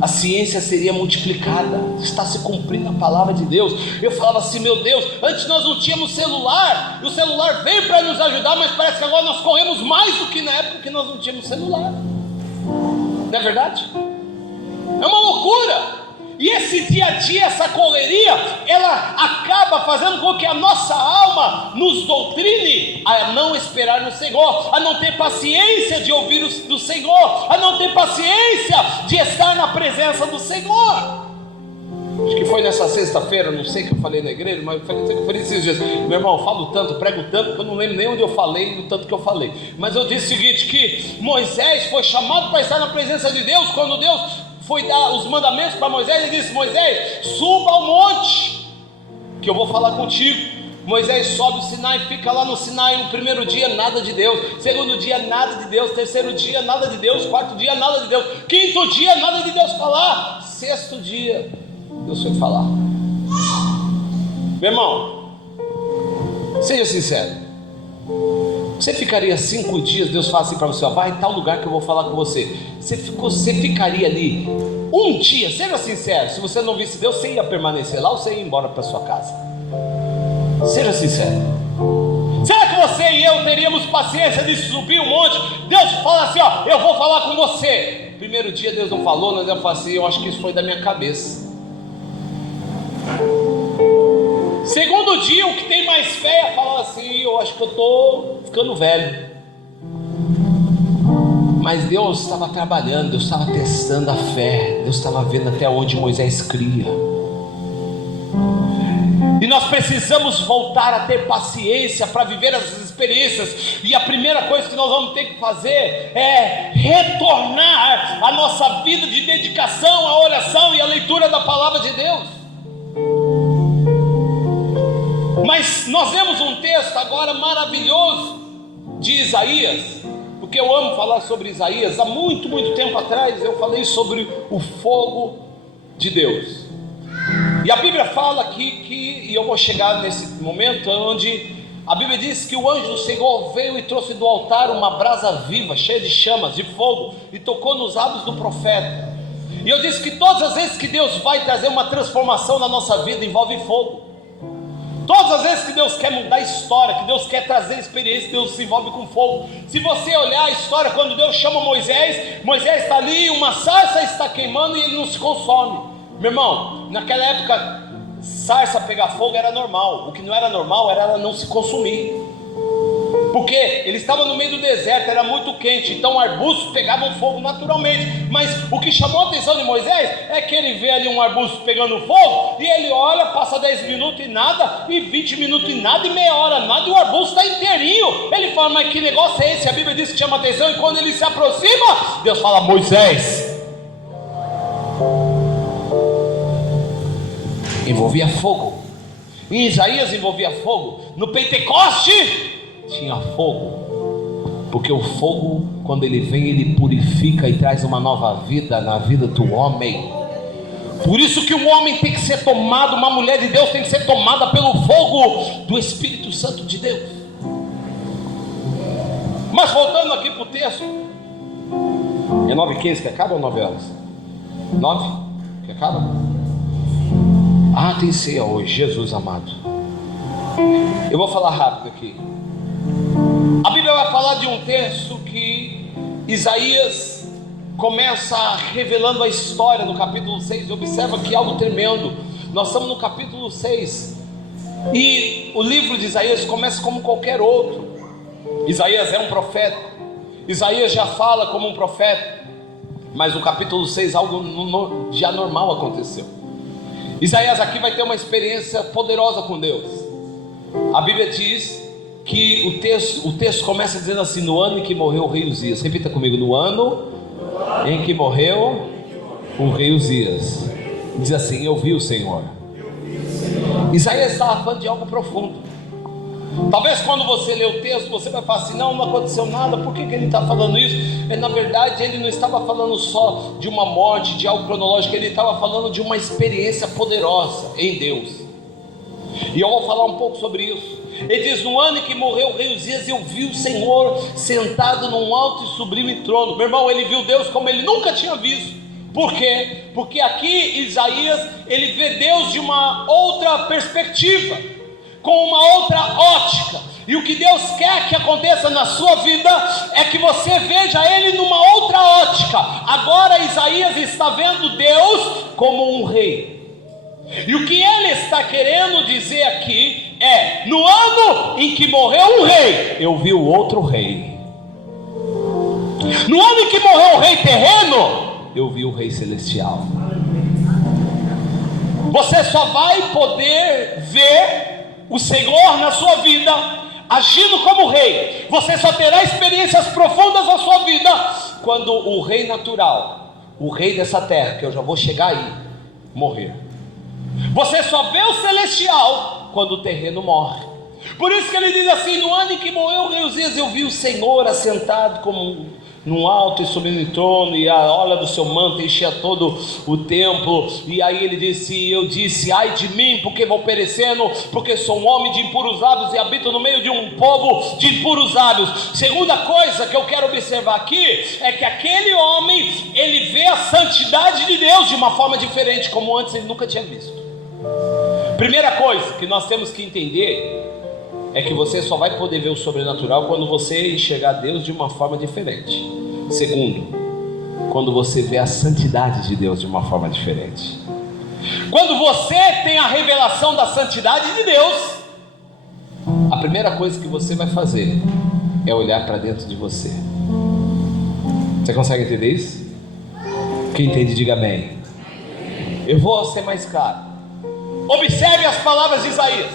a ciência seria multiplicada. Está se cumprindo a palavra de Deus. Eu falava assim: meu Deus, antes nós não tínhamos celular, e o celular veio para nos ajudar, mas parece que agora nós corremos mais do que na época que nós não tínhamos celular. Não é verdade? É uma loucura. E esse dia a dia, essa correria, ela acaba fazendo com que a nossa alma nos doutrine a não esperar no Senhor, a não ter paciência de ouvir do Senhor, a não ter paciência de estar na presença do Senhor. Acho que foi nessa sexta-feira, não sei o que eu falei na igreja, mas eu falei esses dias, meu irmão, eu falo tanto, prego tanto, que eu não lembro nem onde eu falei, do tanto que eu falei. Mas eu disse o seguinte, que Moisés foi chamado para estar na presença de Deus. Quando Deus foi dar os mandamentos para Moisés, ele disse: Moisés, suba ao monte, que eu vou falar contigo. Moisés sobe o Sinai, fica lá no Sinai. O primeiro dia nada de Deus, segundo dia nada de Deus, terceiro dia nada de Deus, quarto dia nada de Deus, quinto dia nada de Deus falar, sexto dia Deus foi falar. Meu irmão, seja sincero, você ficaria 5 dias, Deus fala assim para você: ó, vai em tal lugar que eu vou falar com você. Você ficaria ali um dia, seja sincero. Se você não visse Deus, você ia permanecer lá ou você ia embora para sua casa? Seja sincero. Será que você e eu teríamos paciência de subir um monte? Deus fala assim: ó, eu vou falar com você. Primeiro dia Deus não falou, nós vamos falar assim: eu acho que isso foi da minha cabeça. Segundo dia, o que tem mais fé fala assim: eu acho que eu estou ficando velho. Mas Deus estava trabalhando, Deus estava testando a fé, Deus estava vendo até onde Moisés cria. E nós precisamos voltar a ter paciência para viver as experiências. E a primeira coisa que nós vamos ter que fazer é retornar a nossa vida de dedicação à oração e à leitura da palavra de Deus. Mas nós vemos um texto agora maravilhoso de Isaías, porque eu amo falar sobre Isaías. Há muito tempo atrás eu falei sobre o fogo de Deus. E a Bíblia fala aqui e eu vou chegar nesse momento onde a Bíblia diz que o anjo do Senhor veio e trouxe do altar uma brasa viva, cheia de chamas, de fogo, e tocou nos lábios do profeta. E eu disse que todas as vezes que Deus vai trazer uma transformação na nossa vida, envolve fogo. Todas as vezes que Deus quer mudar a história, que Deus quer trazer experiência, Deus se envolve com fogo. Se você olhar a história, quando Deus chama Moisés, Moisés está ali, uma sarça está queimando e ele não se consome. Meu irmão, naquela época, sarça pegar fogo era normal. O que não era normal era ela não se consumir, porque ele estava no meio do deserto, era muito quente, então arbustos pegavam fogo naturalmente. Mas o que chamou a atenção de Moisés é que ele vê ali um arbusto pegando fogo, e ele olha, passa 10 minutos e nada, e 20 minutos e nada, e meia hora nada, e o arbusto está inteirinho. Ele fala: mas que negócio é esse? A Bíblia diz que chama atenção, e quando ele se aproxima, Deus fala: Moisés. Envolvia fogo. Em Isaías envolvia fogo. No Pentecoste tinha fogo, porque o fogo, quando ele vem, ele purifica e traz uma nova vida na vida do homem. Por isso que o homem tem que ser tomado, uma mulher de Deus tem que ser tomada pelo fogo do Espírito Santo de Deus. Mas voltando aqui para o texto, é 9h15 que acaba ou 9 horas? 9 que acaba? Ah, tem ceia hoje, Jesus amado. Eu vou falar rápido aqui. A Bíblia vai falar de um texto que Isaías começa revelando a história no capítulo 6. Observa que algo tremendo. Nós estamos no capítulo 6 e o livro de Isaías começa como qualquer outro. Isaías é um profeta, Isaías já fala como um profeta, mas no capítulo 6 algo de anormal aconteceu. Isaías aqui vai ter uma experiência poderosa com Deus. A Bíblia diz que o texto começa dizendo assim: no ano em que morreu o rei Uzias. Repita comigo: no ano em que morreu o rei Uzias. Diz assim: eu vi o Senhor. Isaías estava falando de algo profundo. Talvez quando você lê o texto, você vai falar assim: não aconteceu nada, por que ele está falando isso? Na verdade, ele não estava falando só de uma morte, de algo cronológico, ele estava falando de uma experiência poderosa em Deus. E eu vou falar um pouco sobre isso. Ele diz: no ano em que morreu o rei Uzias, eu vi o Senhor sentado num alto e sublime trono. Meu irmão, ele viu Deus como ele nunca tinha visto. Por quê? Porque aqui Isaías, ele vê Deus de uma outra perspectiva, com uma outra ótica. E o que Deus quer que aconteça na sua vida é que você veja Ele numa outra ótica. Agora Isaías está vendo Deus como um rei. E o que ele está querendo dizer aqui é: no ano em que morreu um rei, eu vi o outro rei. No ano em que morreu o rei terreno, eu vi o rei celestial. Você só vai poder ver o Senhor na sua vida agindo como rei. Você só terá experiências profundas na sua vida quando o rei natural, o rei dessa terra, que eu já vou chegar aí, morrer. Você só vê o celestial quando o terreno morre. Por isso que ele diz assim: no ano em que morreu o rei Uzias, eu vi o Senhor assentado como num alto e sublime trono, e a orla do seu manto enchia todo o templo. E aí ele disse: eu disse, ai de mim, porque vou perecendo, porque sou um homem de impuros lábios e habito no meio de um povo de impuros lábios. Segunda coisa que eu quero observar aqui é que aquele homem, ele vê a santidade de Deus de uma forma diferente, como antes ele nunca tinha visto. Primeira coisa que nós temos que entender é que você só vai poder ver o sobrenatural quando você enxergar Deus de uma forma diferente. Segundo, quando você vê a santidade de Deus de uma forma diferente. Quando você tem a revelação da santidade de Deus, a primeira coisa que você vai fazer é olhar para dentro de você. Você consegue entender isso? Quem entende, diga amém. Eu vou ser mais claro. Observe as palavras de Isaías.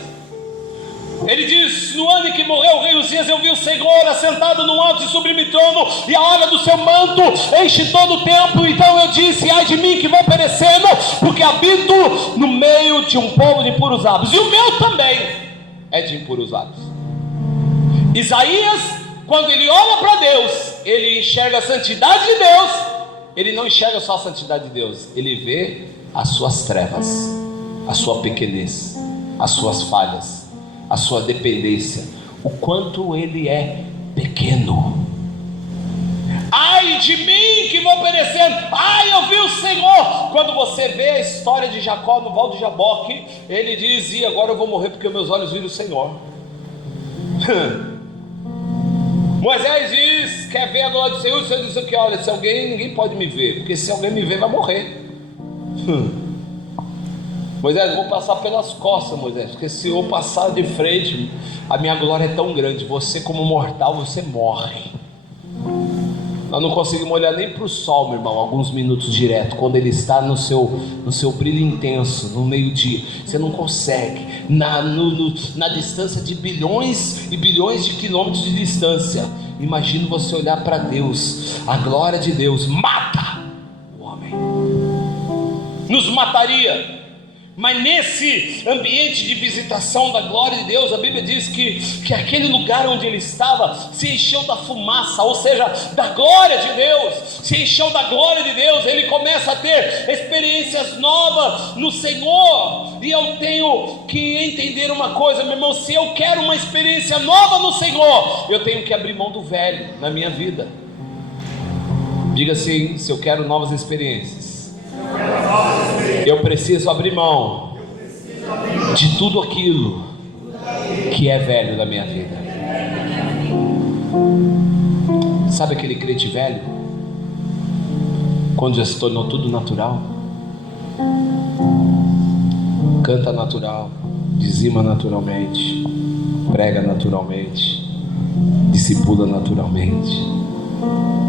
Ele diz: no ano em que morreu o rei Uzias, eu vi o Senhor assentado num alto e sublime trono, e a orla do seu manto enche todo o templo. Então eu disse: ai de mim que vou perecendo, porque habito no meio de um povo de impuros lábios, e o meu também é de impuros lábios. Isaías, quando ele olha para Deus, ele enxerga a santidade de Deus. Ele não enxerga só a santidade de Deus, ele vê as suas trevas, a sua pequenez, as suas falhas, a sua dependência, o quanto ele é pequeno. Ai de mim que vou perecendo, ai eu vi o Senhor. Quando você vê a história de Jacó no Val de Jaboque, ele diz: e agora eu vou morrer porque meus olhos viram o Senhor. Moisés diz: quer ver a glória do Senhor? O Senhor diz: olha, se alguém, ninguém pode me ver, porque se alguém me ver vai morrer. Moisés, vou passar pelas costas, Moisés, porque se eu passar de frente, a minha glória é tão grande. Você como mortal, você morre. Nós não conseguimos olhar nem para o sol, meu irmão, alguns minutos direto, quando ele está no seu brilho intenso, no meio-dia. Você não consegue, na distância de bilhões e bilhões de quilômetros de distância. Imagina você olhar para Deus. A glória de Deus mata o homem, nos mataria. Mas nesse ambiente de visitação da glória de Deus, a Bíblia diz que aquele lugar onde ele estava se encheu da fumaça, ou seja, da glória de Deus, se encheu da glória de Deus. Ele começa a ter experiências novas no Senhor. E eu tenho que entender uma coisa, meu irmão: se eu quero uma experiência nova no Senhor, eu tenho que abrir mão do velho na minha vida. Diga assim: se eu quero novas experiências, eu preciso abrir mão de tudo aquilo que é velho da minha vida. Sabe aquele crente velho, quando já se tornou tudo natural? Canta natural, dizima naturalmente, prega naturalmente, discipula naturalmente.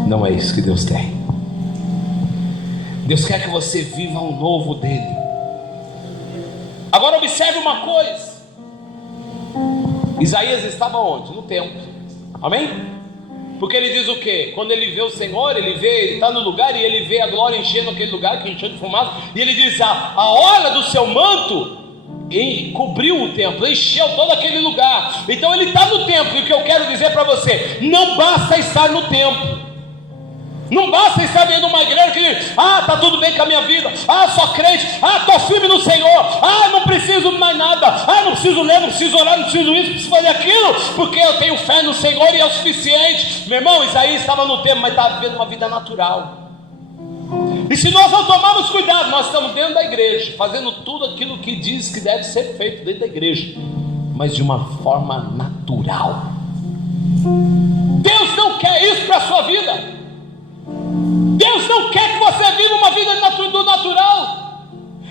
Não é isso que Deus tem. Deus quer que você viva um novo dele. Agora observe uma coisa: Isaías estava onde? No templo. Amém? Porque ele diz o quê? Quando ele vê o Senhor, ele está no lugar e ele vê a glória enchendo aquele lugar, que encheu de fumaça. E ele diz: a orla do seu manto cobriu o templo, encheu todo aquele lugar. Então ele está no templo. E o que eu quero dizer para você: não basta estar no templo. Não basta estar dentro de uma igreja que diz: está tudo bem com a minha vida, sou crente, estou firme no Senhor, não preciso mais nada, não preciso ler, não preciso orar, não preciso isso, não preciso fazer aquilo, porque eu tenho fé no Senhor e é o suficiente. Meu irmão, Isaías estava no templo, mas estava vivendo uma vida natural. E se nós não tomarmos cuidado, nós estamos dentro da igreja, fazendo tudo aquilo que diz que deve ser feito dentro da igreja, mas de uma forma natural. Deus não quer isso para a sua vida. Deus não quer que você viva uma vida do natural.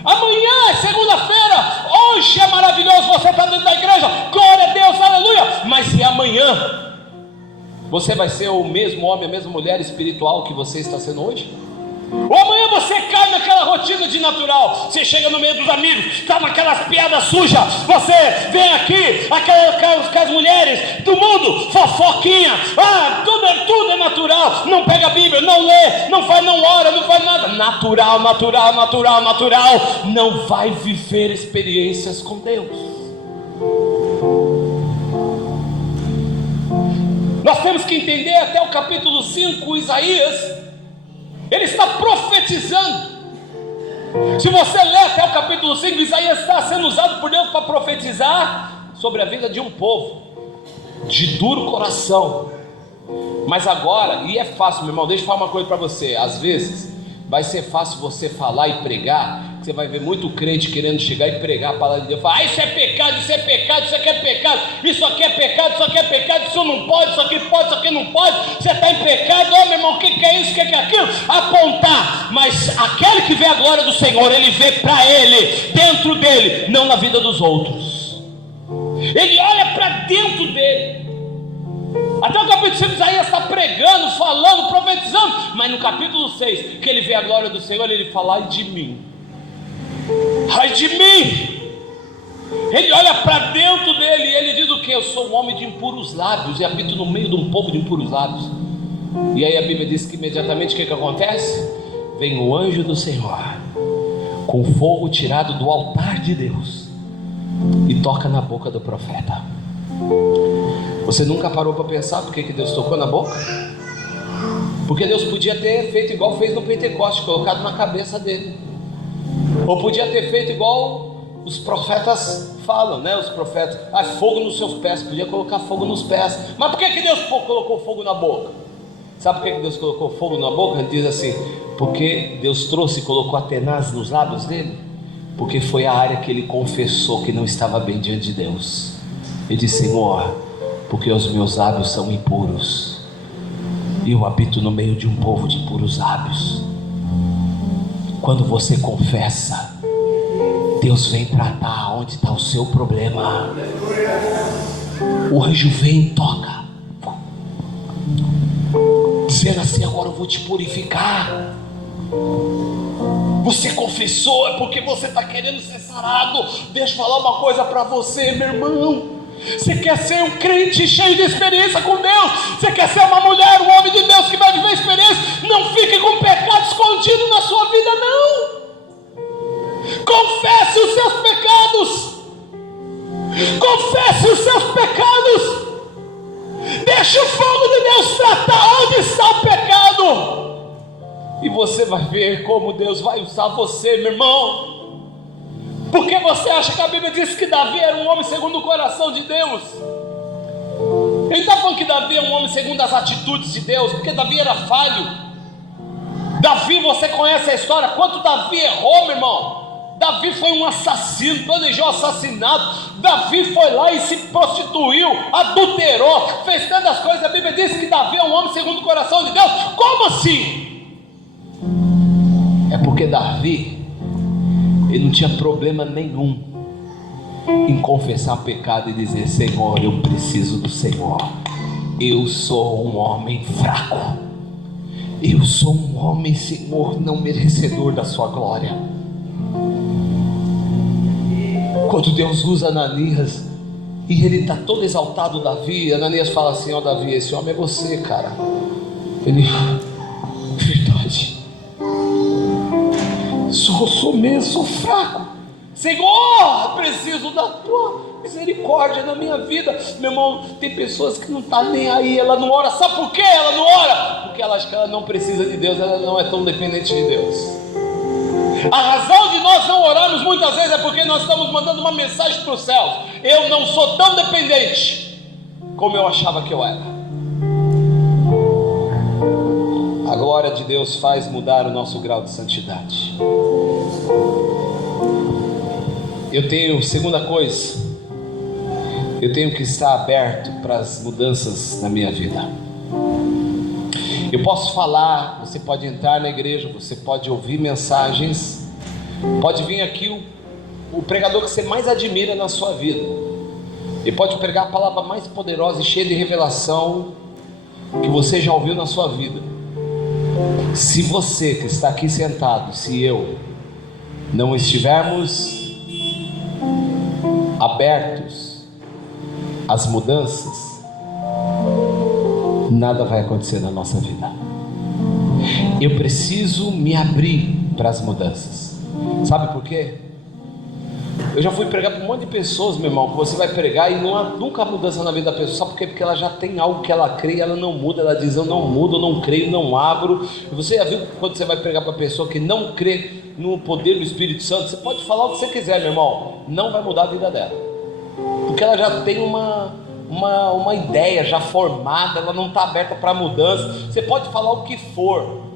Amanhã é segunda-feira, hoje é maravilhoso, você está dentro da igreja, glória a Deus, aleluia. Mas se amanhã você vai ser o mesmo homem, a mesma mulher espiritual que você está sendo hoje? Ou amanhã você cai naquela rotina de natural, você chega no meio dos amigos, está naquelas piadas sujas, você vem aqui, aquelas mulheres do mundo, fofoquinha, tudo é natural, não pega a Bíblia, não lê, não ora, não faz nada, natural, não vai viver experiências com Deus. Nós temos que entender até o capítulo 5, Isaías, ele está profetizando. Se você ler até o capítulo 5, Isaías está sendo usado por Deus para profetizar sobre a vida de um povo de duro coração. Mas agora, e é fácil, meu irmão, deixa eu falar uma coisa para você. Às vezes vai ser fácil você falar e pregar, você vai ver muito crente querendo chegar e pregar a palavra de Deus, falar, isso é pecado, isso é pecado, isso aqui é pecado, isso aqui é pecado, isso aqui é pecado, isso não pode, isso aqui pode, isso aqui não pode, você está em pecado, meu irmão, o que é isso, o que é aquilo? Apontar. Mas aquele que vê a glória do Senhor, ele vê para ele, dentro dele, não na vida dos outros. Ele olha para dentro dele. Até o capítulo 5, Isaías está pregando, falando, profetizando. Mas no capítulo 6, que ele vê a glória do Senhor, ele fala, ai de mim, ai de mim. Ele olha para dentro dele e ele diz o que? Eu sou um homem de impuros lábios e habito no meio de um povo de impuros lábios. E aí a Bíblia diz que imediatamente o que acontece? Vem o anjo do Senhor com fogo tirado do altar de Deus e toca na boca do profeta. Você nunca parou para pensar por que Deus tocou na boca? Porque Deus podia ter feito igual fez no Pentecoste, colocado na cabeça dele. Ou podia ter feito igual os profetas falam, né? Os profetas, fogo nos seus pés, podia colocar fogo nos pés. Mas por que Deus colocou fogo na boca? Sabe por que Deus colocou fogo na boca? Ele diz assim, porque Deus trouxe e colocou a tenaz nos lábios dele, porque foi a área que ele confessou que não estava bem diante de Deus. Ele disse, Senhor, porque os meus lábios são impuros, e eu habito no meio de um povo de impuros lábios. Quando você confessa, Deus vem tratar onde está o seu problema. O anjo vem e toca, dizendo assim, agora eu vou te purificar. Você confessou, é porque você está querendo ser sarado. Deixa eu falar uma coisa para você, meu irmão. Você quer ser um crente cheio de experiência com Deus? Você quer ser uma mulher, um homem de Deus que vai viver experiência? Não fique com pecado escondido na sua vida, não. Confesse os seus pecados. Confesse os seus pecados. Deixe o fogo de Deus tratar onde está o pecado. E você vai ver como Deus vai usar você, meu irmão. Porque você acha que a Bíblia diz que Davi era um homem segundo o coração de Deus? Ele está falando que Davi é um homem segundo as atitudes de Deus, porque Davi era falho. Davi, você conhece a história, quanto Davi errou, meu irmão. Davi foi um assassino, planejou assassinato. Davi foi lá e se prostituiu, adulterou, fez tantas coisas. A Bíblia diz que Davi é um homem segundo o coração de Deus. Como assim? É porque Davi, ele não tinha problema nenhum em confessar pecado e dizer, Senhor, eu preciso do Senhor. Eu sou um homem fraco. Eu sou um homem, Senhor, não merecedor da sua glória. Quando Deus usa Ananias e ele está todo exaltado, Davi, Ananias fala assim, ó Davi, esse homem é você, cara. Ele, verdade, sou mesmo, sou fraco. Senhor, preciso da tua misericórdia na minha vida. Meu irmão, tem pessoas que não estão nem aí, ela não ora. Sabe por que ela não ora? Porque ela acha que ela não precisa de Deus, ela não é tão dependente de Deus. A razão de nós não orarmos muitas vezes é porque nós estamos mandando uma mensagem para os céus. Eu não sou tão dependente como eu achava que eu era. A glória de Deus faz mudar o nosso grau de santidade. Eu tenho, segunda coisa, eu tenho que estar aberto para as mudanças na minha vida. Eu posso falar, você pode entrar na igreja, você pode ouvir mensagens, pode vir aqui o pregador que você mais admira na sua vida, ele pode pregar a palavra mais poderosa e cheia de revelação que você já ouviu na sua vida. Se você que está aqui sentado, se eu não estivermos abertos às mudanças, nada vai acontecer na nossa vida. Eu preciso me abrir para as mudanças. Sabe por quê? Eu já fui pregar para um monte de pessoas, meu irmão, que você vai pregar e não há nunca mudança na vida da pessoa. Sabe por quê? Porque ela já tem algo que ela crê e ela não muda. Ela diz: eu não mudo, eu não creio, não abro. E você já viu quando você vai pregar para a pessoa que não crê no poder do Espírito Santo? Você pode falar o que você quiser, meu irmão, não vai mudar a vida dela, porque ela já tem uma ideia já formada, ela não está aberta para mudança. Você pode falar o que for,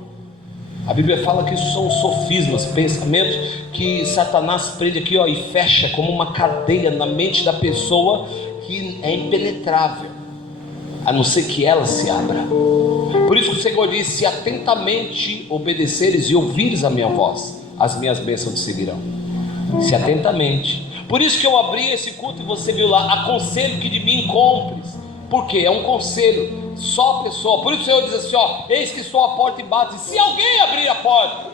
a Bíblia fala que isso são sofismas, pensamentos que Satanás prende aqui, ó, e fecha como uma cadeia na mente da pessoa, que é impenetrável, a não ser que ela se abra. Por isso que o Senhor diz: se atentamente obedeceres e ouvires a minha voz, as minhas bênçãos te seguirão. Se atentamente. Por isso que eu abri esse culto e você viu lá: aconselho que de mim compres. Por quê? É um conselho, só a pessoa. Por isso o Senhor diz assim, ó: eis que estou à porta e bato, e se alguém abrir a porta,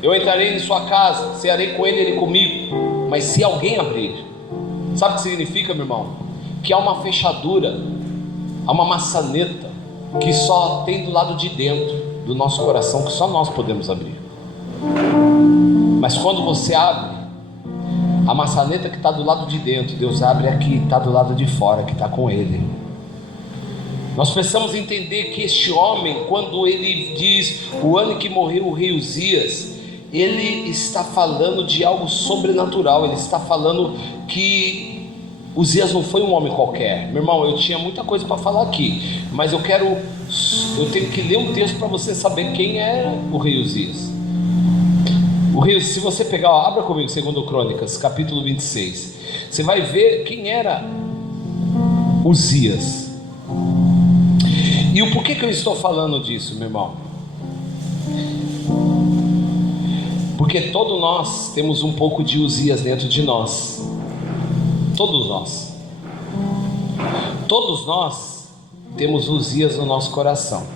eu entrarei em sua casa, cearei com ele, ele comigo. Mas se alguém abrir, sabe o que significa, meu irmão? Que há uma fechadura, há uma maçaneta que só tem do lado de dentro do nosso coração, que só nós podemos abrir. Mas quando você abre, a maçaneta que está do lado de dentro, Deus abre aqui, está do lado de fora, que está com ele. Nós precisamos entender que este homem, quando ele diz o ano em que morreu o rei Uzias, ele está falando de algo sobrenatural. Ele está falando que Uzias não foi um homem qualquer. Meu irmão, eu tinha muita coisa para falar aqui, mas eu tenho que ler um texto para você saber quem é o rei Uzias. O rei, se você pegar, ó, abra comigo 2 Crônicas, capítulo 26, você vai ver quem era Uzias. E o porquê que eu estou falando disso, meu irmão? Porque todos nós temos um pouco de Uzias dentro de nós. Todos nós. Todos nós temos Uzias no nosso coração.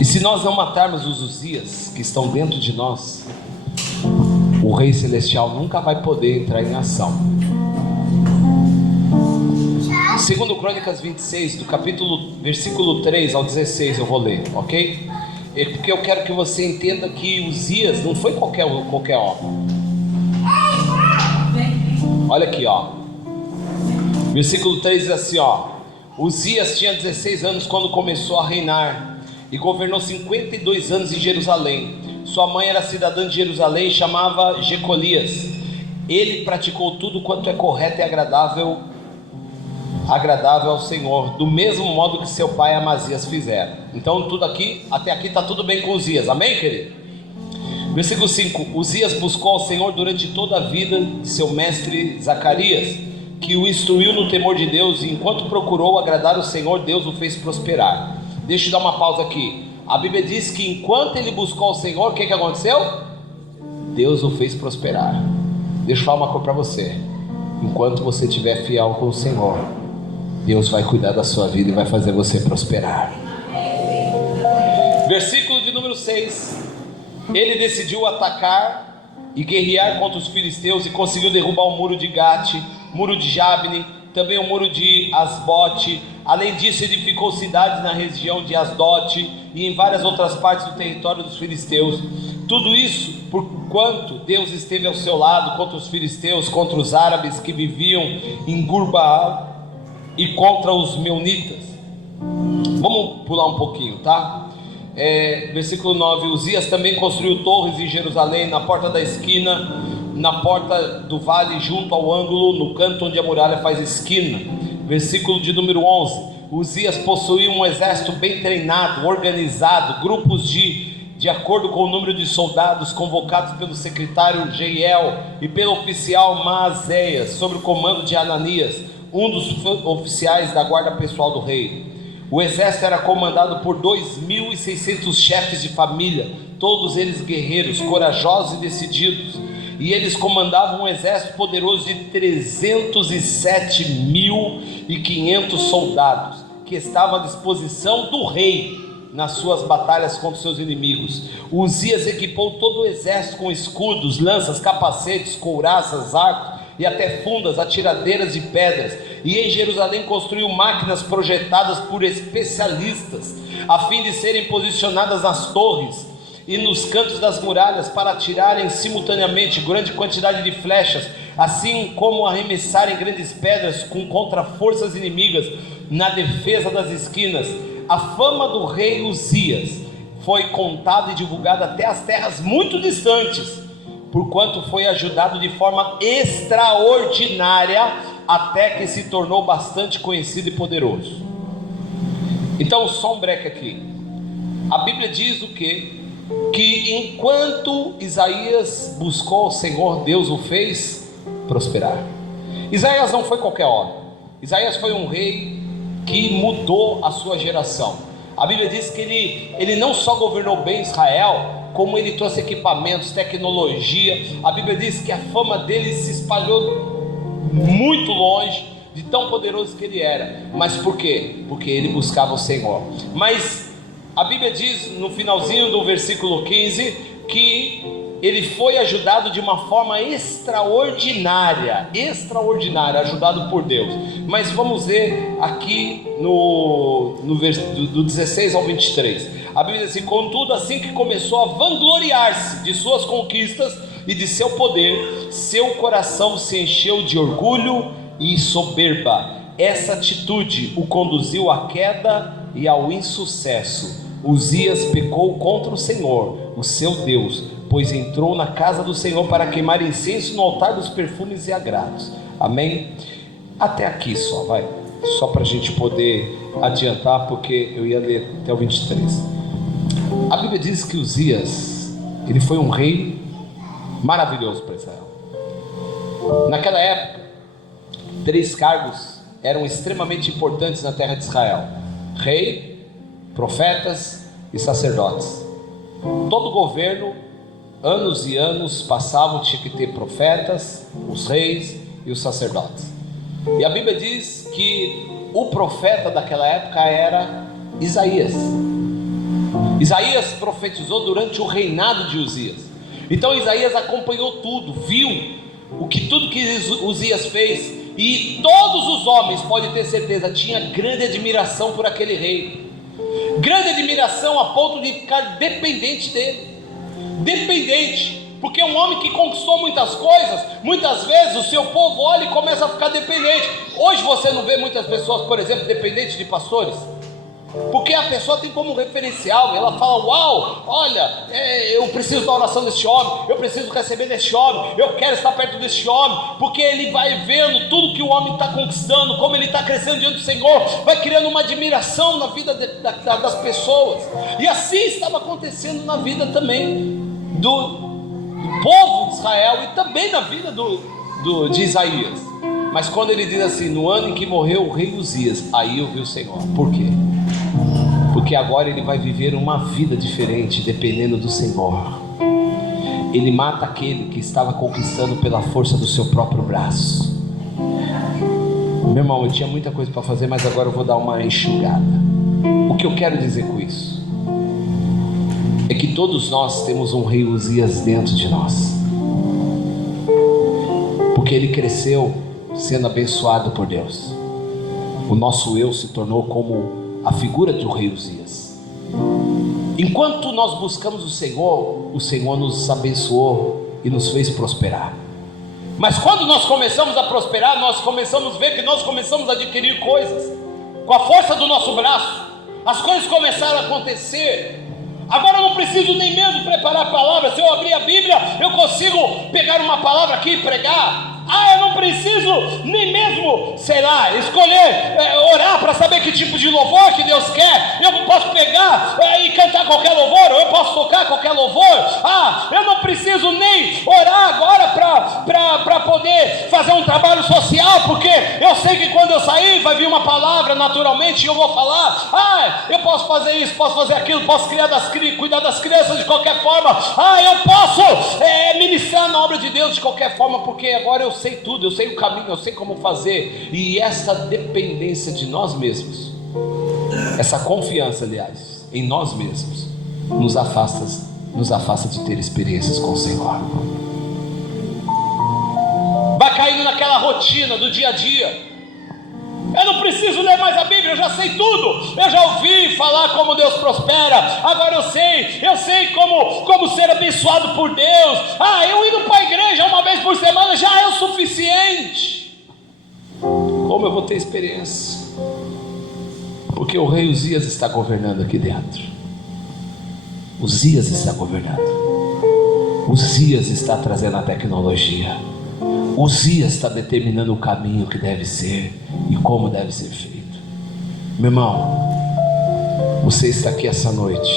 E se nós não matarmos os Uzias que estão dentro de nós, o Rei Celestial nunca vai poder entrar em ação. 2 Crônicas 26, do capítulo, versículo 3 ao 16, eu vou ler, ok? Porque eu quero que você entenda que Uzias não foi qualquer homem. Olha aqui, ó. Versículo 3 diz assim, ó: Uzias tinha 16 anos quando começou a reinar, e governou 52 anos em Jerusalém. Sua mãe era cidadã de Jerusalém e chamava Jecolias. Ele praticou tudo quanto é correto e agradável ao Senhor, do mesmo modo que seu pai Amazias fizera. Então tudo aqui, até aqui está tudo bem com Uzias, amém, querido? Versículo 5: Uzias buscou ao Senhor durante toda a vida de seu mestre Zacarias, que o instruiu no temor de Deus, e enquanto procurou agradar o Senhor, Deus o fez prosperar. Deixa eu dar uma pausa aqui. A Bíblia diz que enquanto ele buscou o Senhor, o que aconteceu? Deus o fez prosperar. Deixa eu falar uma coisa para você: enquanto você estiver fiel com o Senhor, Deus vai cuidar da sua vida e vai fazer você prosperar. Versículo de número 6: Ele decidiu atacar e guerrear contra os filisteus e conseguiu derrubar o muro de Gate, muro de Jabne, também o muro de Asbote. Além disso, edificou cidades na região de Asdote e em várias outras partes do território dos filisteus. Tudo isso porquanto Deus esteve ao seu lado contra os filisteus, contra os árabes que viviam em Gurbaal e contra os meunitas. Vamos pular um pouquinho, tá? Versículo 9: Uzias também construiu torres em Jerusalém, na porta da esquina, na porta do vale, junto ao ângulo, no canto onde a muralha faz esquina. Versículo de número 11: Uzias possuía um exército bem treinado, organizado, grupos de de acordo com o número de soldados convocados pelo secretário Jeiel e pelo oficial Maazéias, sob o comando de Ananias, um dos oficiais da guarda pessoal do rei. O exército era comandado por 2.600 chefes de família, todos eles guerreiros, corajosos e decididos. E eles comandavam um exército poderoso de 307.500 soldados, que estavam à disposição do rei nas suas batalhas contra os seus inimigos. Uzias equipou todo o exército com escudos, lanças, capacetes, couraças, arcos e até fundas, atiradeiras de pedras. E em Jerusalém construiu máquinas projetadas por especialistas, a fim de serem posicionadas nas torres e nos cantos das muralhas, para atirarem simultaneamente grande quantidade de flechas, assim como arremessarem grandes pedras contra forças inimigas na defesa das esquinas. A fama do rei Uzias foi contada e divulgada até as terras muito distantes, porquanto foi ajudado de forma extraordinária, até que se tornou bastante conhecido e poderoso. Então, só um break aqui. A Bíblia diz o quê? Que enquanto Isaías buscou o Senhor, Deus o fez prosperar. Isaías não foi qualquer homem. Isaías foi um rei que mudou a sua geração. A Bíblia diz que ele não só governou bem Israel, como ele trouxe equipamentos, tecnologia. A Bíblia diz que a fama dele se espalhou muito longe, de tão poderoso que ele era. Mas por quê? Porque ele buscava o Senhor. Mas a Bíblia diz no finalzinho do versículo 15 que ele foi ajudado de uma forma extraordinária, ajudado por Deus. Mas vamos ver aqui do 16 ao 23. A Bíblia diz assim: contudo, assim que começou a vangloriar-se de suas conquistas e de seu poder, seu coração se encheu de orgulho e soberba. Essa atitude o conduziu à queda e ao insucesso. Uzias pecou contra o Senhor, o seu Deus, pois entrou na casa do Senhor para queimar incenso no altar dos perfumes e agrados. Amém? Até aqui só, vai. Só para a gente poder adiantar, porque eu ia ler até o 23. A Bíblia diz que Uzias, ele foi um rei maravilhoso para Israel. Naquela época, 3 cargos eram extremamente importantes na terra de Israel: rei, profetas e sacerdotes. Todo governo, anos e anos passavam, tinha que ter profetas, os reis e os sacerdotes. E a Bíblia diz que o profeta daquela época era Isaías. Isaías profetizou durante o reinado de Uzias. Então Isaías acompanhou tudo, viu tudo que Uzias fez, e todos os homens, pode ter certeza, tinha grande admiração por aquele rei. Grande admiração a ponto de ficar dependente dele. Dependente, porque um homem que conquistou muitas coisas, muitas vezes o seu povo olha e começa a ficar dependente. Hoje você não vê muitas pessoas, por exemplo, dependentes de pastores, porque a pessoa tem como referencial, ela fala: uau, olha, eu preciso da oração desse homem, eu preciso receber desse homem, eu quero estar perto desse homem, porque ele vai vendo tudo que o homem está conquistando, como ele está crescendo diante do Senhor, vai criando uma admiração na vida das pessoas. E assim estava acontecendo na vida também do povo de Israel, e também na vida de Isaías. Mas quando ele diz assim: no ano em que morreu o rei Uzias, aí eu vi o Senhor. Por quê? Porque agora ele vai viver uma vida diferente, dependendo do Senhor. Ele mata aquele que estava conquistando pela força do seu próprio braço. Meu irmão, eu tinha muita coisa para fazer, mas agora eu vou dar uma enxugada. O que eu quero dizer com isso é que todos nós temos um rei Uzias dentro de nós, porque ele cresceu sendo abençoado por Deus. O nosso eu se tornou como a figura do rei Uzias. Enquanto nós buscamos o Senhor nos abençoou e nos fez prosperar. Mas quando nós começamos a prosperar, nós começamos a ver que nós começamos a adquirir coisas com a força do nosso braço. As coisas começaram a acontecer. Agora eu não preciso nem mesmo preparar a palavra. Se eu abrir a Bíblia, eu consigo pegar uma palavra aqui e pregar. Eu não preciso nem mesmo, escolher, orar para saber que tipo de louvor que Deus quer. Eu posso pegar e cantar qualquer louvor, ou eu posso tocar qualquer louvor. Eu não preciso nem orar agora para poder fazer um trabalho social, porque eu sei que quando eu sair vai vir uma palavra naturalmente e eu vou falar. Eu posso fazer isso, posso fazer aquilo, posso cuidar das crianças de qualquer forma. Eu posso ministrar na obra de Deus de qualquer forma, porque agora eu sei tudo, eu sei o caminho, eu sei como fazer. E essa dependência de nós mesmos, essa confiança, aliás, em nós mesmos, nos afasta de ter experiências com o Senhor. Vai caindo naquela rotina do dia a dia. Eu não preciso ler mais a Bíblia, eu já sei tudo. Eu já ouvi falar como Deus prospera. Agora eu sei como ser abençoado por Deus. Eu indo para a igreja uma vez por semana já é o suficiente. Como eu vou ter experiência? Porque o rei Uzias está governando aqui dentro. Uzias está governando. Uzias está trazendo a tecnologia. Uzias está determinando o caminho que deve ser e como deve ser feito. Meu irmão, você está aqui essa noite.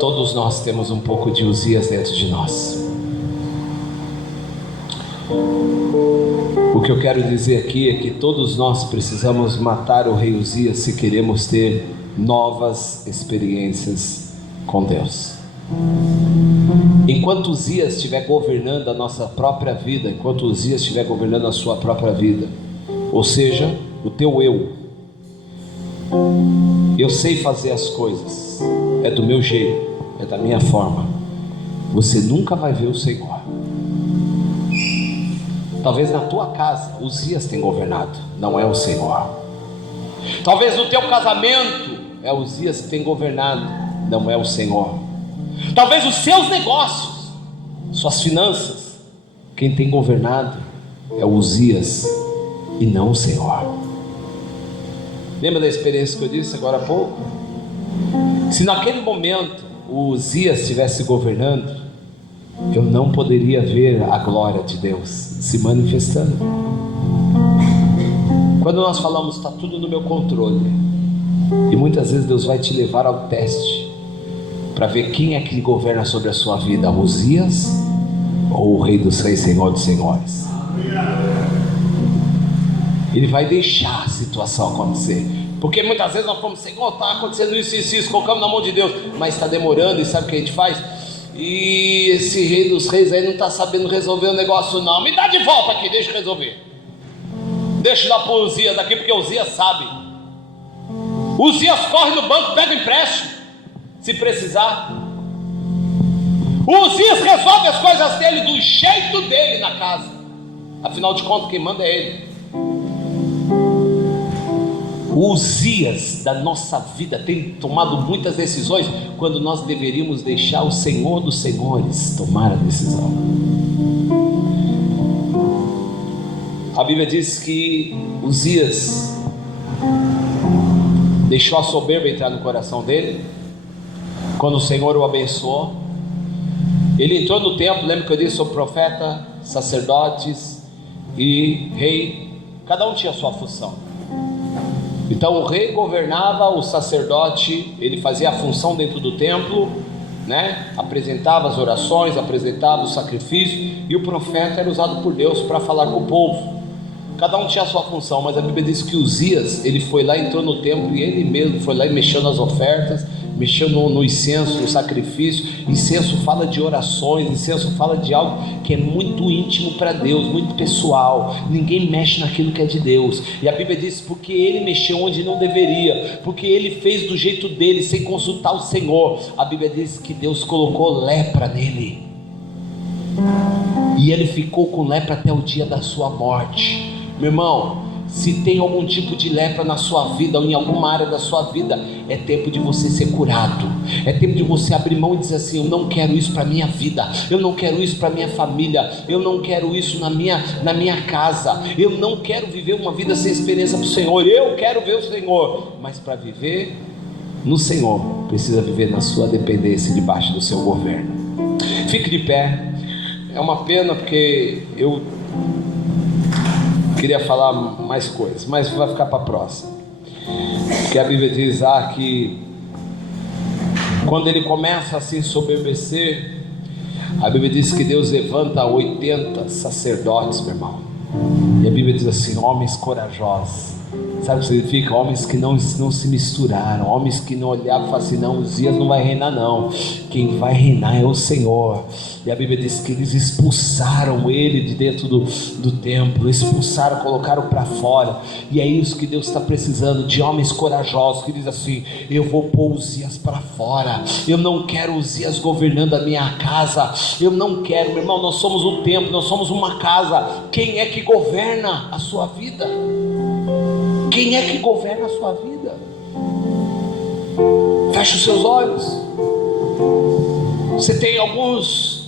Todos nós temos um pouco de Uzias dentro de nós. O que eu quero dizer aqui é que todos nós precisamos matar o rei Uzias se queremos ter novas experiências com Deus. Enquanto Uzias estiver governando a nossa própria vida, enquanto Uzias estiver governando a sua própria vida, ou seja, o teu eu sei fazer as coisas, é do meu jeito, é da minha forma, você nunca vai ver o Senhor. Talvez na tua casa Uzias tenha governado, não é o Senhor. Talvez no teu casamento é Uzias que tem governado, não é o Senhor. Talvez os seus negócios, suas finanças, quem tem governado é o Uzias e não o Senhor. Lembra da experiência que eu disse agora há pouco? Se naquele momento o Uzias estivesse governando, eu não poderia ver a glória de Deus se manifestando. Quando nós falamos está tudo no meu controle, e muitas vezes Deus vai te levar ao teste para ver quem é que governa sobre a sua vida, Uzias ou o Rei dos Reis, Senhor dos Senhores. Ele vai deixar a situação acontecer, porque muitas vezes nós falamos, Senhor, está acontecendo isso, colocamos na mão de Deus, mas está demorando, e sabe o que a gente faz? E esse Rei dos Reis aí não está sabendo resolver o negócio não, me dá de volta aqui, deixa eu resolver, deixa eu dar para o Uzias aqui, porque o Uzias sabe. O Uzias corre no banco, pega o empréstimo, se precisar. O Uzias resolve as coisas dele do jeito dele na casa, afinal de contas quem manda é ele. O Uzias da nossa vida tem tomado muitas decisões quando nós deveríamos deixar o Senhor dos Senhores tomar a decisão. A Bíblia diz que Uzias deixou a soberba entrar no coração dele. Quando o Senhor o abençoou, ele entrou no templo. Lembra que eu disse sobre profeta, sacerdotes e rei? Cada um tinha a sua função. Então o rei governava, o sacerdote ele fazia a função dentro do templo, né? Apresentava as orações, apresentava o sacrifício, e o profeta era usado por Deus para falar com o povo. Cada um tinha a sua função, mas a Bíblia diz que Uzias, ele foi lá, entrou no templo, e ele mesmo foi lá e mexeu nas ofertas, mexeu no incenso, no sacrifício. Incenso fala de orações, incenso fala de algo que é muito íntimo para Deus, muito pessoal. Ninguém mexe naquilo que é de Deus. E a Bíblia diz porque ele mexeu onde não deveria, porque ele fez do jeito dele, sem consultar o Senhor. A Bíblia diz que Deus colocou lepra nele, e ele ficou com lepra até o dia da sua morte. Meu irmão, se tem algum tipo de lepra na sua vida ou em alguma área da sua vida, é tempo de você ser curado. É tempo de você abrir mão e dizer assim: eu não quero isso para a minha vida, eu não quero isso para a minha família, eu não quero isso na minha casa, eu não quero viver uma vida sem experiência para o Senhor. Eu quero ver o Senhor, mas para viver no Senhor, precisa viver na sua dependência, debaixo do seu governo. Fique de pé. É uma pena porque eu queria falar mais coisas, mas vai ficar para a próxima, porque a Bíblia diz que Quando ele começa a se ensoberbecer, a Bíblia diz que Deus levanta 80 sacerdotes, meu irmão. E a Bíblia diz assim: homens corajosos. Sabe o que significa? Homens que não se misturaram, homens que não olhavam e falaram assim: não, Uzias não vai reinar não, quem vai reinar é o Senhor. E a Bíblia diz que eles expulsaram ele de dentro do templo, expulsaram, colocaram para fora. E é isso que Deus está precisando, de homens corajosos, que diz assim: eu vou pôr Uzias para fora, eu não quero Uzias governando a minha casa, eu não quero. Meu irmão, nós somos um templo, nós somos uma casa. Quem é que governa a sua vida? Quem é que governa a sua vida? Feche os seus olhos. Você tem alguns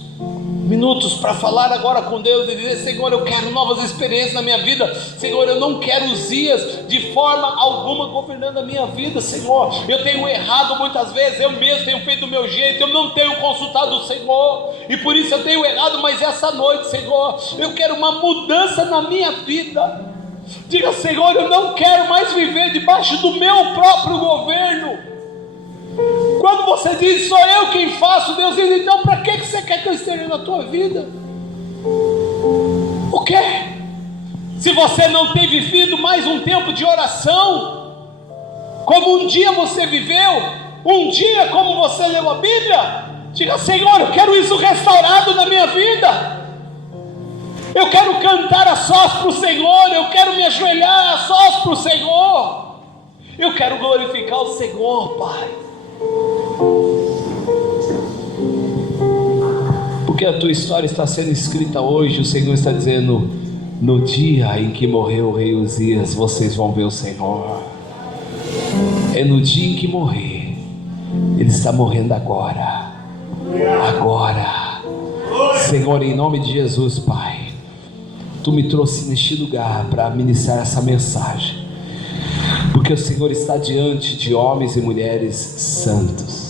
minutos para falar agora com Deus e dizer: Senhor, eu quero novas experiências na minha vida. Senhor, eu não quero Uzias de forma alguma governando a minha vida. Senhor, eu tenho errado muitas vezes, eu mesmo tenho feito do meu jeito, eu não tenho consultado o Senhor, e por isso eu tenho errado. Mas essa noite, Senhor, eu quero uma mudança na minha vida. Diga: Senhor, eu não quero mais viver debaixo do meu próprio governo. Quando você diz: sou eu quem faço, Deus diz: então para que você quer que eu esteja na tua vida? O quê? Se você não tem vivido mais um tempo de oração, como um dia você viveu, um dia como você leu a Bíblia, diga: Senhor, eu quero isso restaurado na minha vida. Eu quero cantar a sós para o Senhor, eu quero me ajoelhar a sós para o Senhor, eu quero glorificar o Senhor, Pai. Porque a tua história está sendo escrita hoje. O Senhor está dizendo: no dia em que morreu o rei Uzias, vocês vão ver o Senhor. É no dia em que morrer. Ele está morrendo agora. Agora, Senhor, em nome de Jesus, Pai, Tu me trouxe neste lugar para ministrar essa mensagem, porque o Senhor está diante de homens e mulheres santos.